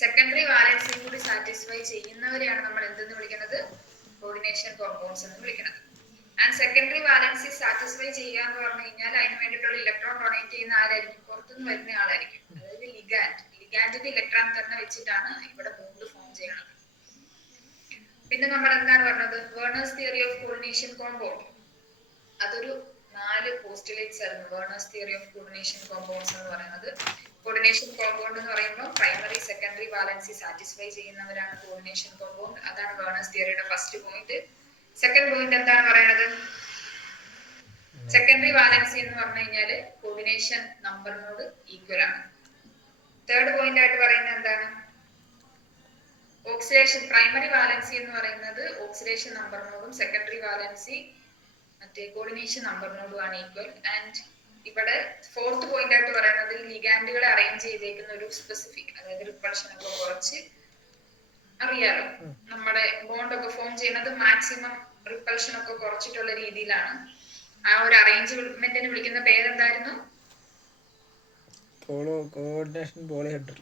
Secondary വാലൻസിയും കൂടി satisfy ചെയ്യുന്നവരെയാണ് നമ്മൾ എന്തെന്ന് വിളിക്കുന്നത്? കോർഡിനേഷൻ കോമ്പൗണ്ട്സ് എന്ന് വിളിക്കുന്നത്. ആൻഡ് സെക്കൻഡറി വാലൻസി സാറ്റിസ്ഫൈ ചെയ്യുക എന്ന് പറഞ്ഞു കഴിഞ്ഞാൽ അതിന് വേണ്ടിയിട്ടുള്ള ഇലക്ട്രോൺ ഡൊണേറ്റ് ചെയ്യുന്ന ആരായിരിക്കും? പുറത്തുനിന്ന് വരുന്ന ആളായിരിക്കും. അതായത് ലിഗാൻഡിന്റെ ഇലക്ട്രോൺ തന്നെ വെച്ചിട്ടാണ് ഇവിടെ ബോണ്ട് ഫോം ചെയ്യുന്നത്. പിന്നെ നമ്മൾ എന്താണ് പറഞ്ഞത്? വേർണേഴ്സ് തിയറി ഓഫ് കോർഡിനേഷൻ കോമ്പൗണ്ട്. അതൊരു 4 പോസ്റ്റുലേറ്റ്സ് ആയിരുന്നു വേർണേഴ്സ് തിയറി ഓഫ് കോർഡിനേഷൻ കോമ്പൗണ്ട്സ് എന്ന് പറയുന്നത്. കോർഡിനേഷൻ കോമ്പൗണ്ട് എന്ന് പറയുമ്പോൾ പ്രൈമറി സെക്കൻഡറി വാലൻസി സാറ്റിസ്ഫൈ ചെയ്യുന്നവരാണ് കോർഡിനേഷൻ കോമ്പൗണ്ട്. അതാണ് വേർണേഴ്സ് തിയറിയുടെ ഫസ്റ്റ് പോയിന്റ്. സെക്കൻഡ് പോയിന്റ് എന്താണ് പറയുന്നത്? സെക്കൻഡറി വാലൻസി എന്ന് പറഞ്ഞു കഴിഞ്ഞാൽ കോർഡിനേഷൻ നമ്പറിനോട് ഈക്വൽ ആണ്. തേർഡ് പോയിന്റ് ആയിട്ട് പറയുന്നത് എന്താണ്? ഓക്സിഡേഷൻ. പ്രൈമറി വാലൻസി എന്ന് പറയുന്നത് ഓക്സിഡേഷൻ നമ്പറിനോടും സെക്കൻഡറി വാലൻസി മറ്റേ കോർഡിനേഷൻ നമ്പറിനോടുമാണ് ഈക്വൽ. ആൻഡ് ഇവിടെ ഫോർത്ത് പോയിന്റ് ആയിട്ട് പറയുന്നത് ലിഗാൻഡുകളെ അറേഞ്ച് ചെയ്തേക്കുന്ന ഒരു സ്പെസിഫിക്, അതായത് റിപ്പൾഷൻ ഒക്കെ കുറച്ച് അറിയാലോ, നമ്മുടെ ബോണ്ട് ഒക്കെ ഫോം ചെയ്യുന്നത് മാക്സിമം റിപ്പൾഷൻ ഒക്കെ കുറച്ചിട്ടുള്ള രീതിയിലാണ്. ആ ഒരു അറേഞ്ച്മെന്റിന് വിളിക്കുന്ന പേരെന്തായിരുന്നു? Coordination polyhedra.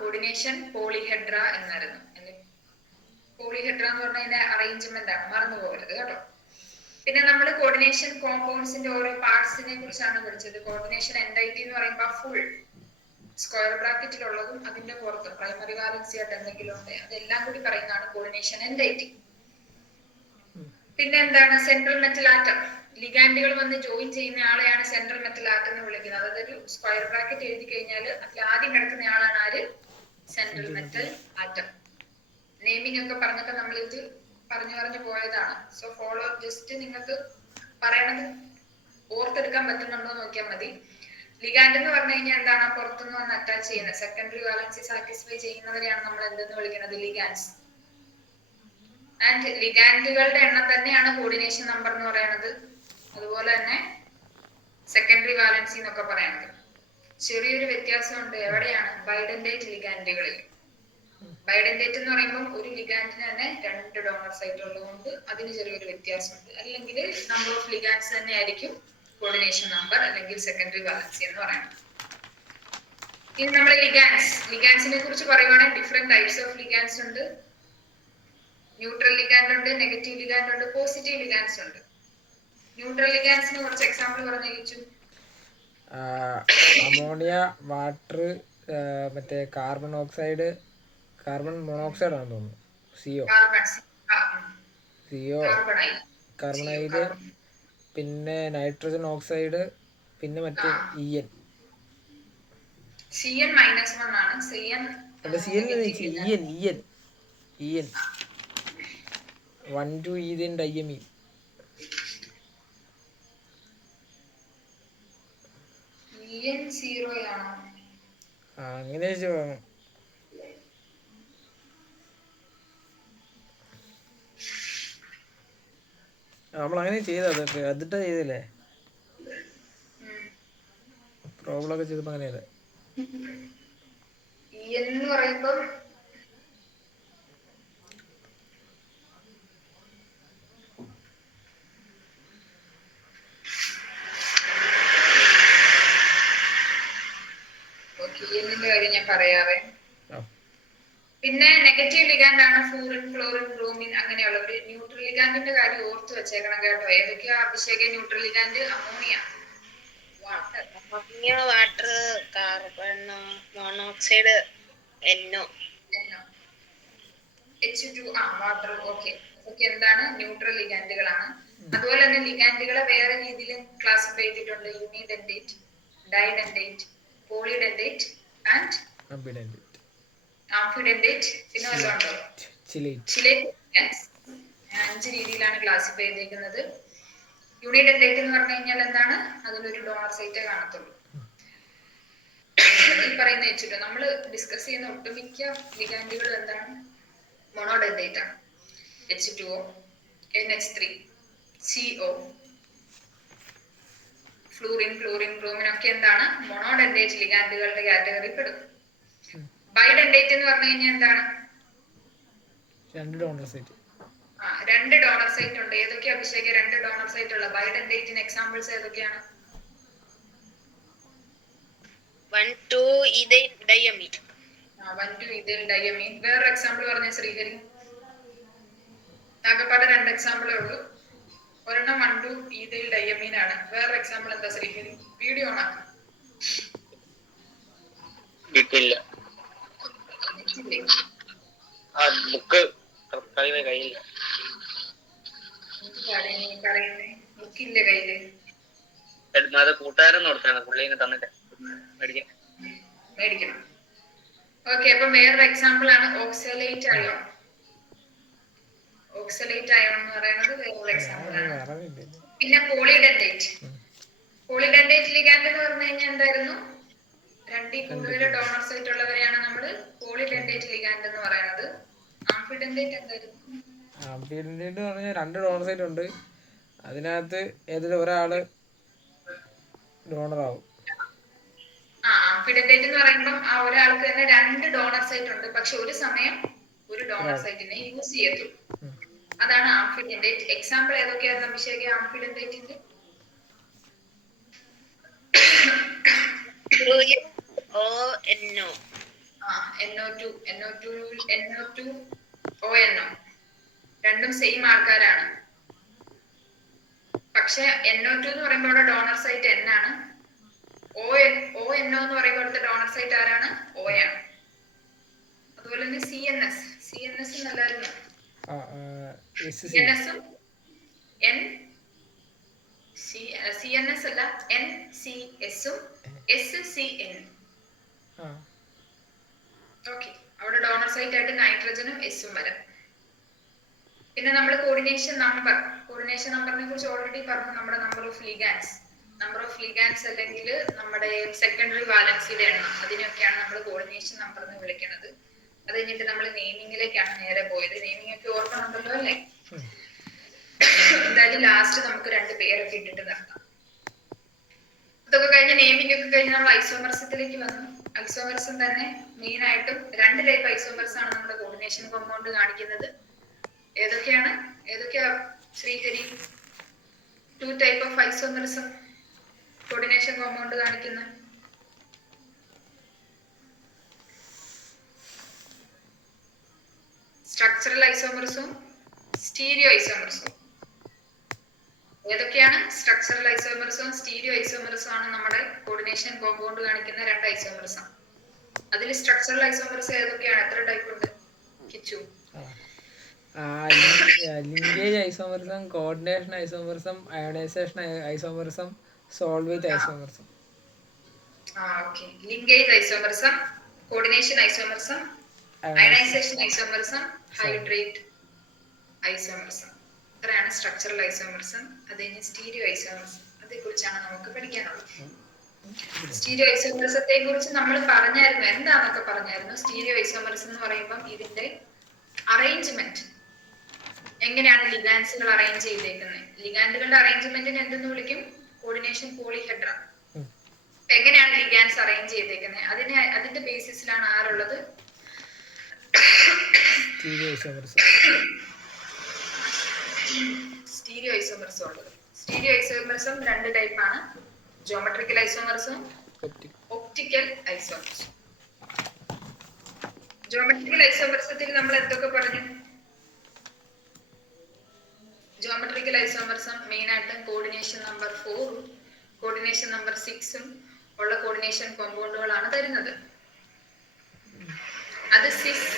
കോർഡിനേഷൻ പോളിഹെഡ്ര എന്നായിരുന്നു. പോളിഹെഡ്ര എന്ന് പറഞ്ഞ അതിന്റെ അറേഞ്ച്മെന്റ് ആണ്, മറന്നു പോകരുത് കേട്ടോ. പിന്നെ നമ്മൾ കോർഡിനേഷൻ കോമ്പൗണ്ട്സിന്റെ ഓരോ പാർട്സിനെ കുറിച്ചാണ് പഠിച്ചത്. കോർഡിനേഷൻ എൻഡൈറ്റി എന്ന് പറയുമ്പോൾ ഫുൾ സ്ക്വയർ ബ്രാക്കറ്റിലുള്ളതും അതിന്റെ പുറത്ത് പ്രൈമറി വാലൻസി ആയിട്ട് എന്തെങ്കിലും ഉണ്ട് അതെല്ലാം കൂടി പറയുന്നതാണ് കോർഡിനേഷൻ എൻഡൈറ്റി. പിന്നെ എന്താണ്? Central metal atom. ലിഗാൻഡുകൾ വന്ന് ജോയിൻ ചെയ്യുന്ന ആളെയാണ് സെൻട്രൽ മെറ്റൽ ആറ്റം എന്ന് വിളിക്കുന്നത്. അതായത് ഒരു സ്ക്വയർ ബ്രാക്കറ്റ് എഴുതി കഴിഞ്ഞാൽ അതിൽ ആദ്യം കിടക്കുന്ന ആളാണ് ആര്? Central metal atom. നെയിമിംഗ് ഒക്കെ പറഞ്ഞിട്ട് നമ്മൾ ഇത് പറഞ്ഞു പോയതാണ്. സോ ഫോളോ, ജസ്റ്റ് നിങ്ങൾക്ക് പറയണത് ഓർത്തെടുക്കാൻ പറ്റുന്നുണ്ടോ നോക്കിയാൽ മതി. ലിഗാൻഡ് എന്ന് പറഞ്ഞു കഴിഞ്ഞാൽ എന്താണ്? പുറത്തുനിന്ന് വന്ന് അറ്റാച്ച് ചെയ്യുന്നത്. സെക്കൻഡറി വാലൻസി സാറ്റിസ്ഫൈ ചെയ്യുന്നവരെയാണ് നമ്മൾ എന്തെന്ന് വിളിക്കുന്നത്? ലിഗാൻഡ്സ്. ആൻഡ് ലിഗാൻഡുകളുടെ എണ്ണം തന്നെയാണ് കോർഡിനേഷൻ നമ്പർ എന്ന് പറയുന്നത്. അതുപോലെ തന്നെ സെക്കൻഡറി വാലൻസി എന്നൊക്കെ പറയുന്നത്. ചെറിയൊരു വ്യത്യാസമുണ്ട്. എവിടെയാണ്? ബൈഡന്റേറ്റ് ലിഗാൻഡുകളിൽ. ബൈഡന്റേറ്റ് എന്ന് പറയുമ്പോൾ ഒരു ലിഗാൻഡിന് തന്നെ 2 ഡോണർ സൈറ്റ് ഉള്ളതുകൊണ്ട് അതിന് ചെറിയൊരു വ്യത്യാസമുണ്ട്. അല്ലെങ്കിൽ നമ്പർ ഓഫ് ലിഗാൻഡ്സ് തന്നെ ആയിരിക്കും കോർഡിനേഷൻ നമ്പർ അല്ലെങ്കിൽ സെക്കൻഡറി വാലൻസി എന്ന് പറയുന്നത്. ഇനി നമ്മുടെ ലിഗാൻഡ്സിനെ കുറിച്ച് പറയുവാണെങ്കിൽ ഡിഫറെന്റ് ടൈപ്സ് ഓഫ് ലിഗാൻഡ്സ് ഉണ്ട്. ന്യൂട്രൽ ലിഗാൻഡ് ഉണ്ട്, നെഗറ്റീവ് ലിഗാൻഡ് ഉണ്ട്, പോസിറ്റീവ് ലിഗാൻഡ്സ് ഉണ്ട്. ന്യൂട്രൽ ലിഗാൻഡ്സിന് കുറച്ച് എക്സാമ്പിൾ പറഞ്ഞു. അമോണിയ, വാട്ടർ, മറ്റേ കാർബൺ മോണോക്സൈഡ് ആണെന്ന് തോന്നുന്നു, CO, കാർബണൈഡ്, പിന്നെ നൈട്രജൻ ഓക്സൈഡ്, പിന്നെ മറ്റേ EN. CN -1 ആണ്. EN 1,2 ethane diamine. അങ്ങനെ നമ്മളങ്ങനെ ചെയ്ത അതൊക്കെ അതിട്ടാ ചെയ്തില്ലേ? പ്രോബ്ലം ഒക്കെ ചെയ്തപ്പോ അങ്ങനെയല്ലേ? എന്ന് പറയുമ്പോൾ കാര്യം ഞാൻ പറയാവേ. പിന്നെ നെഗറ്റീവ് ലിഗാൻഡ് ആണ് ഫ്ലൂറിൻ, ക്ലോറിൻ, ബ്രോമിൻ അങ്ങനെയുള്ളവര്. ന്യൂട്രൽ ലിഗാൻഡിന്റെ കാര്യം ഓർത്ത് വെച്ചേക്കണം കേട്ടോ. ഏതൊക്കെയാ അഭിഷേക neutral ligand? Ammonia, water, carbon monoxide, H2 water. Okay, ഇതൊക്കെ എന്താണ്? ന്യൂട്രൽ ലിഗാൻഡുകളാണ്. അതുപോലെ തന്നെ ലിഗാൻഡുകളെ വേറെ രീതിയിൽ ക്ലാസിഫൈ ചെയ്തിട്ടുണ്ട്. യൂണിഡെന്റേറ്റ്, ഡൈഡെന്റേറ്റ്, പോളിഡെന്റേറ്റ് ആൻഡ് ആംഫിഡെന്റേറ്റ്. പിന്നെ വല്ലതുണ്ടോ? ചിലേറ്റ്. 5 രീതിയിലാണ് ക്ലാസിഫൈ ചെയ്തിരിക്കുന്നത്. യൂണിഡെന്റേറ്റ് എന്ന് പറഞ്ഞു കഴിഞ്ഞാൽ എന്താണ്? അതിലൊരു ഡോണർ സൈറ്റേ കാണത്തുള്ളൂ. ഈ പറയുന്ന H2 നമ്മൾ ഡിസ്കസ് ചെയ്യുന്ന ഒട്ടുമിക്ക ലിഗാൻഡുകൾ എന്താണ്? മോണോഡെന്റേറ്റ് ആണ്. H2O, NH3, CO, fluorine, chlorine, bromine ഒക്കെ എന്താണ്? മോണോഡെന്റേറ്റ് ലിഗാൻഡുകളുടെ കാറ്റഗറി പെടും. ബൈഡെന്റേറ്റ് എന്ന് പറഞ്ഞു കഴിഞ്ഞാൽ എന്താണ്? 2 ഡോണർ സൈറ്റ്. 2 ഡോണർ സൈറ്റ് ഉണ്ട്. ഏതൊക്കെയാ അഭിഷേക 2 ഡോണർ സൈറ്റ് ഉള്ള ബൈഡെന്റേറ്റിന് എക്സാമ്പിൾസ് ഏതൊക്കെയാണ്? 1,2 ഈഥൈൽ ഡയമീൻ. 1,2 ethyl diamine. വേറൊരു എക്സാമ്പിൾ പറഞ്ഞ ശ്രീഹരി. ആകെപ്പാടെ 2 എക്സാമ്പിളേ ഉള്ളൂ. ഒരെണ്ണം 1,2 ഈഥൈൽ ഡയമീൻ ആണ്. വേറൊരു എക്സാമ്പിൾ എന്താ ശ്രീഹരി? വീഡിയോ ഓൺ ആക്കാം. കിട്ടില്ല. ആ ബുക്ക് കയ്യില്ല. ബുക്കില്ലേ കയ്യില്? അത് കൂട്ടുകാരൻ കൊടുത്താണ്, പുള്ളി തന്നിട്ട് മേടിക്കണം. ഓക്കെ, അപ്പൊ വേറൊരു എക്സാമ്പിൾ ആണ് ഓക്സലേറ്റ് അയോൺ. ഓക്സലേറ്റ് അയോൺ എന്ന് പറയുന്നത് വേറൊരു എക്സാമ്പിൾ ആണ്. പിന്നെ പോളിഡെൻഡേറ്റ്. പോളിഡെൻഡേറ്റ് ലിഗാൻഡ് എന്ന് പറഞ്ഞു കഴിഞ്ഞാൽ എന്തായിരുന്നു? 2 കൂടുതൽ ഡോണർ സൈറ്റ് ഉള്ളവരെയാണ് നമ്മൾ പോളിഡെൻഡേറ്റ് ലിഗാൻഡ് എന്ന് പറയുന്നത്. ആംഫിഡെൻഡേറ്റ് എന്തായിരുന്നു? ആംഫിഡെൻഡേറ്റ് എന്ന് പറഞ്ഞാൽ 2 ഡോണർ സൈറ്റ് ഉണ്ട്, അതിനകത്ത് ഏതൊരു ഒരാള് ഡോണർ ആവും. ആംഫിഡെൻഡേറ്റ് എന്ന് പറയുമ്പോൾ ആ ഒരാൾക്ക് തന്നെ 2 ഡോണർ സൈറ്റ് ഉണ്ട്, പക്ഷെ ഒരു സമയം ഒരു ഡോണർ സൈറ്റിനെ യൂസ് ചെയ്യത്തുള്ളൂ. അതാണ് ആംഫിഡെൻഡേറ്റ്. എക്സാമ്പിൾ ഏതൊക്കെയായിരുന്നു അഭിഷേക് ആംഫിഡെൻഡേറ്റിന്റെ? NO2 രണ്ടും സെയിം ആൾക്കാരാണ്. പക്ഷെ NO2 എന്ന് പറയുമ്പോൾ അവിടെ ഡോണർ സൈറ്റ് N ആണ്. ONO എന്ന് പറയുമ്പോൾ അടുത്ത ഡോണർ സൈറ്റ് ആരാണ്? O ആണ്. അതുപോലെ തന്നെ CNS എന്നല്ലായിരുന്നു? CNS-ഉം CNS അല്ല, NCS-ഉം SCN. ഓക്കെ, അവിടെ ഡോണർ സൈറ്റ് ആയിട്ട് നൈട്രജനും എസും വരാം. പിന്നെ നമ്മൾ കോർഡിനേഷൻ നമ്പറിനെ കുറിച്ച് ഓൾറെഡി പറഞ്ഞു. നമ്മുടെ നമ്പർ ഓഫ് ലിഗാൻസ് അല്ലെങ്കിൽ നമ്മുടെ സെക്കൻഡറി വാലൻസിയുടെ എണ്ണം, അതിനൊക്കെയാണ് നമ്മൾ കോർഡിനേഷൻ നമ്പർ എന്ന് വിളിക്കുന്നത്. അത് കഴിഞ്ഞിട്ട് നമ്മൾ നെയിമിങ്ങിലേക്കാണ് നേരെ പോയത്. നെയിമിംഗ് ഒക്കെ ഓർക്കണുണ്ടല്ലോ അല്ലേ? എന്തായാലും ലാസ്റ്റ് നമുക്ക് 2 പേരൊക്കെ ഇട്ടിട്ട് നിർത്താം. ഇതൊക്കെ കഴിഞ്ഞ് നെയിമിംഗ് ഒക്കെ കഴിഞ്ഞ് നമ്മൾ ഐസോമർസത്തിലേക്ക് വന്നു. ഐസോമർസം തന്നെ മെയിൻ ആയിട്ടും 2 ടൈപ്പ് ഐസോമർസ് ആണ് നമ്മുടെ കോർഡിനേഷൻ കോമ്പൗണ്ട് കാണിക്കുന്നത്. ഏതൊക്കെയാ Srihari? 2 type of isomerism coordination compound കാണിക്കുന്ന. സ്ട്രക്ചറൽ ഐസോമർസും സ്റ്റീരിയോ ഐസോമർസും. ഏതൊക്കെയാണ്? സ്ട്രക്ചറൽ ഐസോമർസും സ്റ്റീരിയോ ഐസോമർസും ആണ് നമ്മുടെ കോർഡിനേഷൻ കോമ്പൗണ്ട് കാണിക്കുന്ന 2 ഐസോമർസം. അതിൽ സ്ട്രക്ചറൽ ഐസോമർസ് ഏതൊക്കെയാണ്? എത്ര ടൈപ്പ് ഉണ്ട് Kichu? Linkage isomerism, coordination isomerism, ionization isomerism, solvate isomerism. Okay, linkage isomerism, coordination isomerism, ionization isomerism, hydrate isomerism. ഇത്രയാണ് സ്ട്രക്ചറൽ ഐസോമർസം. അത് കഴിഞ്ഞ് സ്റ്റീരിയോ ഐസോമർസം, അതേക്കുറിച്ചാണ് നമുക്ക് പഠിക്കാനുള്ളത്. സ്റ്റീരിയോ ഐസോമർസത്തെ കുറിച്ച് നമ്മൾ പറഞ്ഞായിരുന്നു. എന്താന്നൊക്കെ പറഞ്ഞായിരുന്നു. സ്റ്റീരിയോ ഐസോമർസം എന്ന് പറയുമ്പോൾ ഇതിന്റെ അറേഞ്ച്മെന്റ്, എങ്ങനെയാണ് ലിഗാൻഡുകൾ അറേഞ്ച് ചെയ്തേക്കുന്നത്? ലിഗാൻഡുകളുടെ അറേഞ്ച്മെന്റിന് എന്തെന്ന് വിളിക്കും? Coordination polyhedra. എങ്ങനെയാണ് ലിഗാൻഡ്സ് അറേഞ്ച് ചെയ്തേക്കുന്നത്? അതിന്റെ ബേസിസിലാണ് ആരുള്ളത്? സ്റ്റീരിയോ ഐസോമർസം ഉള്ളത്. സ്റ്റീരിയോ ഐസോമർസം 2 ടൈപ്പാണ്. ജോമെട്രിക്കൽ ഐസോമർസും ഒപ്റ്റിക്കൽ ഐസോമർസും. ജോമെട്രിക്കൽ ഐസോമർസത്തിൽ നമ്മൾ എന്തൊക്കെ പറഞ്ഞു? ജോമെട്രിക്കൽ ഐസോമർസം മെയിൻ ആയിട്ട് കോർഡിനേഷൻ നമ്പർ 4 കോർഡിനേഷൻ നമ്പർ 6 ഉള്ള കോർഡിനേഷൻ കോമ്പൗണ്ടുകളാണ് തരുന്നത്. അത് സിസ്,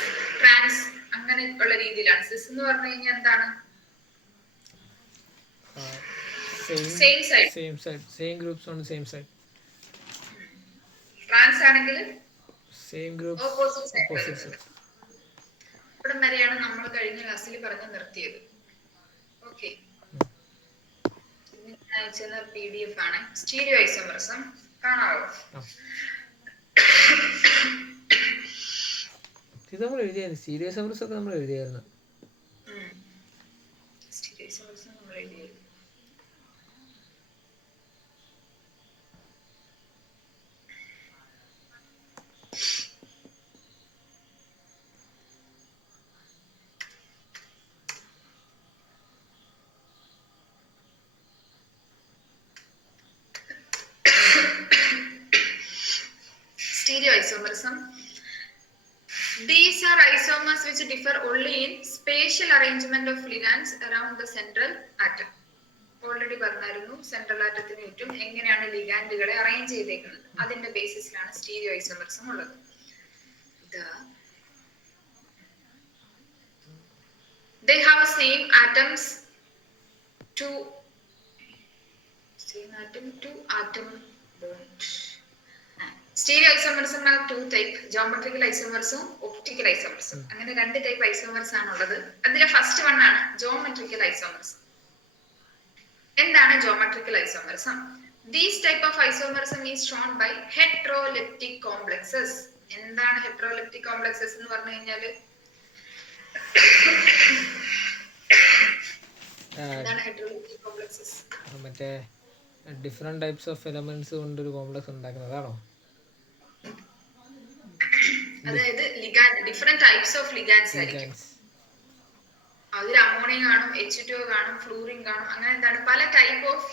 ട്രാൻസ് അങ്ങനെ ഉള്ള രീതിയിലാണ്. സിസ് എന്ന് പറഞ്ഞു കഴിഞ്ഞാൽ എന്താണ്? Same side. ട്രാൻസ് ആണെങ്കിൽ ഓപ്പോസിറ്റ് സൈഡ്. ഇവിടം വരെയാണ് നമ്മൾ കഴിഞ്ഞ ക്ലാസ്സിൽ പറഞ്ഞു നിർത്തിയത്. ഓക്കെ, അയച്ചുന്ന PDF ആണ്. സ്റ്റീരിയോ ഐസോമർസം കാണാവോ? ഇത് നമ്മൾ എഴുതിയായിരുന്നു. സ്റ്റീരിയോ ഐസോമർസം ഒക്കെ നമ്മൾ എഴുതിയായിരുന്നു. സ്റ്റീരിയോ ഐസോമർസം നമ്മൾ എഴുതിയായിരുന്നു. Stereo isomerism These are isomers which differ only in spatial arrangement of ligands around the central atom. Already പറഞ്ഞായിരുന്നു സെൻട്രൽ ആറ്റത്തിന് ചുറ്റും എങ്ങനെയാണ് ലിഗാൻഡുകളെ അറേഞ്ച് ചെയ്തേക്കുന്നത്. അതിന്റെ ബേസിസിലാണ് സ്റ്റീരിയോ ഐസോമർസും ഉള്ളത്. They have same atoms to atom bond. Stereo ഐസോമർസും two type, geometrical ഐസോമർസും optical ഐസോമർസും. അങ്ങനെ 2 ടൈപ്പ് ഐസോമർസ് ആണുള്ളത്. അതിലെ ഫസ്റ്റ് വൺ ആണ് ജോമെട്രിക്കൽ ഐസോമർസ്. എന്താണ് geometrical isomerism? These type of isomerism is shown by heteroleptic complexes. എന്താണ് heteroleptic complexes എന്ന് പറഞ്ഞു കഴിഞ്ഞാല്? എന്താണ് heteroleptic complexes? മറ്റേ ഡിഫറെന്റ് ടൈപ്സ് ഓഫ് എലമെന്റ്സ് കൊണ്ട് ഒരു കോംപ്ലക്സ് ഉണ്ടാക്കുന്നതാണോ? അതായത് ലിഗാൻഡ്, ഡിഫറെന്റ് ടൈപ്സ് ഓഫ് ലിഗാൻഡ്സ് ആയിരിക്കും. അതിൽ അമോണിയ കാണും, H2O കാണും, ഫ്ലൂറിൻ കാണും. അങ്ങനെ എന്താണ് പല ടൈപ്പ് ഓഫ്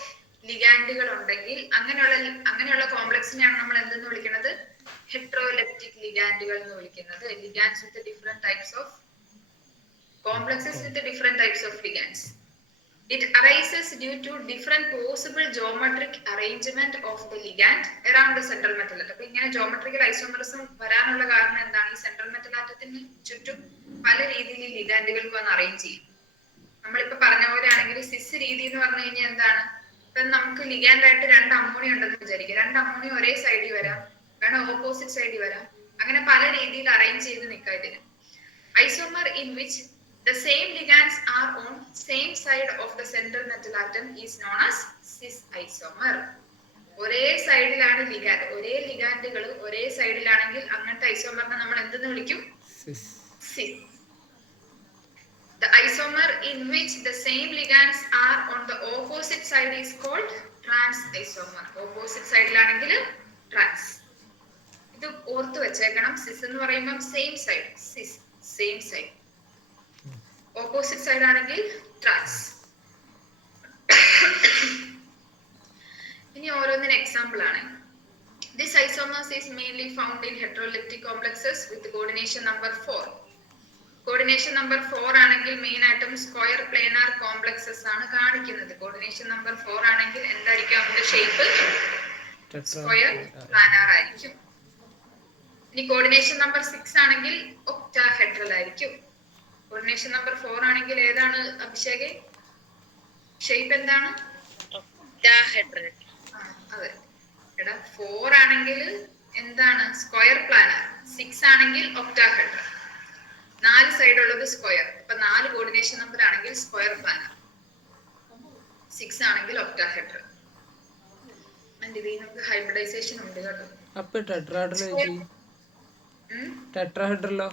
ലിഗാൻഡുകൾ ഉണ്ടെങ്കിൽ അങ്ങനെയുള്ള കോംപ്ലക്സിനെയാണ് നമ്മൾ എന്തെന്ന് വിളിക്കുന്നത്? ഹെട്രോലെപ്റ്റിക് ലിഗാൻഡുകൾ എന്ന് വിളിക്കുന്നത്. Ligands with different types of complexes with different types of ligands. It arises due to different possible geometric arrangement of the ligand around the central metal atom. അപ്പോൾ ഇങ്ങനെ ജോമെട്രിക്കൽ ഐസോമറിസം വരാനുള്ള കാരണം എന്താണ്? ഈ സെൻട്രൽ മെറ്റൽ ആറ്റത്തിന് ചുറ്റും പല രീതിയിൽ ലിഗാൻഡുകൾക്ക് വന്ന് അറേഞ്ച് ചെയ്യും. നമ്മളിപ്പോ പറഞ്ഞ പോലെ ആണെങ്കിൽ സിസ് രീതി എന്ന് പറഞ്ഞു കഴിഞ്ഞാൽ എന്താണ്? ഇപ്പൊ നമുക്ക് ലിഗാൻഡ് ആയിട്ട് 2 അമോണിയ ഉണ്ടെന്ന് വിചാരിക്കുക. 2 അമോണിയ ഒരേ സൈഡിൽ വരാം, വേണം ഓപ്പോസിറ്റ് സൈഡിൽ വരാം. അങ്ങനെ പല രീതിയിൽ അറേഞ്ച് ചെയ്ത് നിൽക്കാം ഇതിന്. Isomer in which the same ligands are on same side of the central metal atom is known as cis isomer. ഒരേ സൈഡിലാണ് ലിഗാൻഡ്, ഒരേ ലിഗാൻഡുകൾ ഒരേ സൈഡിലാണെങ്കിൽ അങ്ങനത്തെ ഐസോമറിനെ നമ്മൾ എന്തെന്ന് വിളിക്കും? സിസ്. The isomer in which the same ligands are on the opposite side is called trans isomer. Opposite സൈഡിലാണെങ്കിൽ trans. ഇത് ഓർത്ത് വെച്ചേക്കണം. സിസ് എന്ന് പറയുമ്പോൾ same side, cis same side. Opposite side ആണെങ്കിൽ ട്രാൻസ്. ഇനി ഓരോന്നിന് എക്സാമ്പിൾ ആണ്. This isomers is mainly found in heteroleptic complexes with coordination number 4. Coordination number 4 ആണെങ്കിൽ മെയിൻ ആയിട്ടും സ്ക്വയർ പ്ലാനാർ കോംപ്ലക്സസ് ആണ് കാണിക്കുന്നത്. കോർഡിനേഷൻ നമ്പർ 4 ആണെങ്കിൽ എന്തായിരിക്കും അതിന്റെ ഷേപ്പ്? സ്ക്വയർ പ്ലാനാർ ആയിരിക്കും. ഇനി കോർഡിനേഷൻ നമ്പർ 6 ആണെങ്കിൽ ഒക്ടാഹെഡ്രൽ ആയിരിക്കും. കോർഡിനേഷൻ നമ്പർ 4 ആണെങ്കിൽ ഏതാണ് അഭിഷേക്? ഷേപ്പ് എന്താണ്? ഒക്ടാഹെഡ്രൽ. അതെ എടാ, 4 ആണെങ്കിൽ എന്താണ്? Square planar. 6 ആണെങ്കിൽ ഒക്ടാഹെഡ്രൽ. 4 സൈഡ് ഉള്ളത് സ്ക്വയർ. അപ്പൊ 4 കോർഡിനേഷൻ നമ്പർ ആണെങ്കിൽ സ്ക്വയർ പ്ലാനാർ, 6 ആണെങ്കിൽ ഒക്ടാഹെഡ്രൽ. ഇതിൽ നമുക്ക് ഹൈബ്രിഡൈസേഷൻ ഉണ്ട് കേട്ടോ. അപ്പൊ ടെട്രാഹെഡ്രലോ?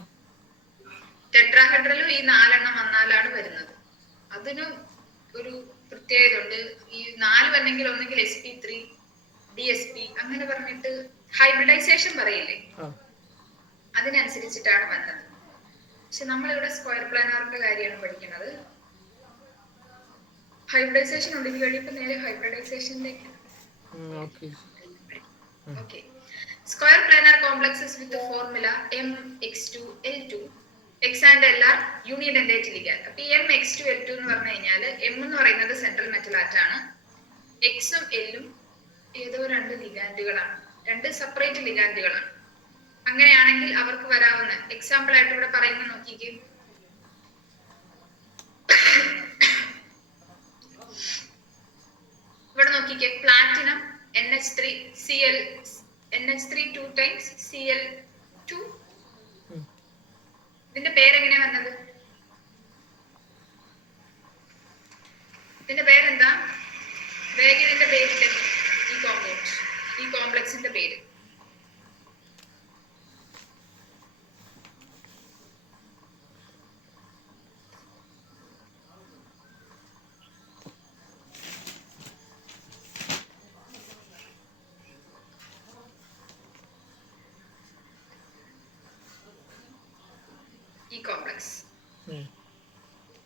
ടെട്രാഹെഡ്രലും ഈ 4 എണ്ണം വന്നാലാണ് വരുന്നത്. അതിന് ഒരു പ്രത്യേകത ഉണ്ട്. ഈ 4 വന്നെങ്കിൽ ഒന്നെങ്കിൽ sp3 dsp അങ്ങനെ പറഞ്ഞിട്ട് ഹൈബ്രിഡൈസേഷൻ പറയില്ലേ, അതിനനുസരിച്ചിട്ടാണ് വന്നത്. പക്ഷെ നമ്മളിവിടെ സ്ക്വയർ പ്ലാനാറിന്റെ കാര്യമാണ് പഠിക്കുന്നത്. ഹൈബ്രിഡൈസേഷൻ ഉണ്ടെങ്കിൽ കഴിയുമ്പോൾ നേരെ ഹൈബ്രിഡൈസേഷനിലേക്ക്. Okay. Square planar complexes with the formula mx2l2. X and L are unidentate ligand. അപ്പോൾ mx2l2 എന്ന് പറഞ്ഞു കഴിഞ്ഞാൽ m എന്ന് പറയുന്നത് സെൻട്രൽ മെറ്റൽ ആറ്റാണ്, x ഉം l ഉം ഏതോ 2 ലിഗാൻഡുകളാണ്, 2 സെപ്പറേറ്റ് ലിഗാൻഡുകളാണ്. അങ്ങനെയാണെങ്കിൽ അവർക്ക് വരാവുന്ന എക്സാമ്പിൾ ആയിട്ട് ഇവിടെ പറയുന്ന നോക്കിക്കേ. ഇവിടെ നോക്കിക്കേ, പ്ലാറ്റിനം NH3 2 times Cl2. ഇതിന്റെ പേരെങ്ങനെയാ വന്നത്? ഇതിന്റെ പേരെന്താ? വേഗം ഇതിന്റെ പേരില്ലേ ഈ കോമ്പൗണ്ട്, ഈ കോംപ്ലക്സിന്റെ പേര്? ഈ complex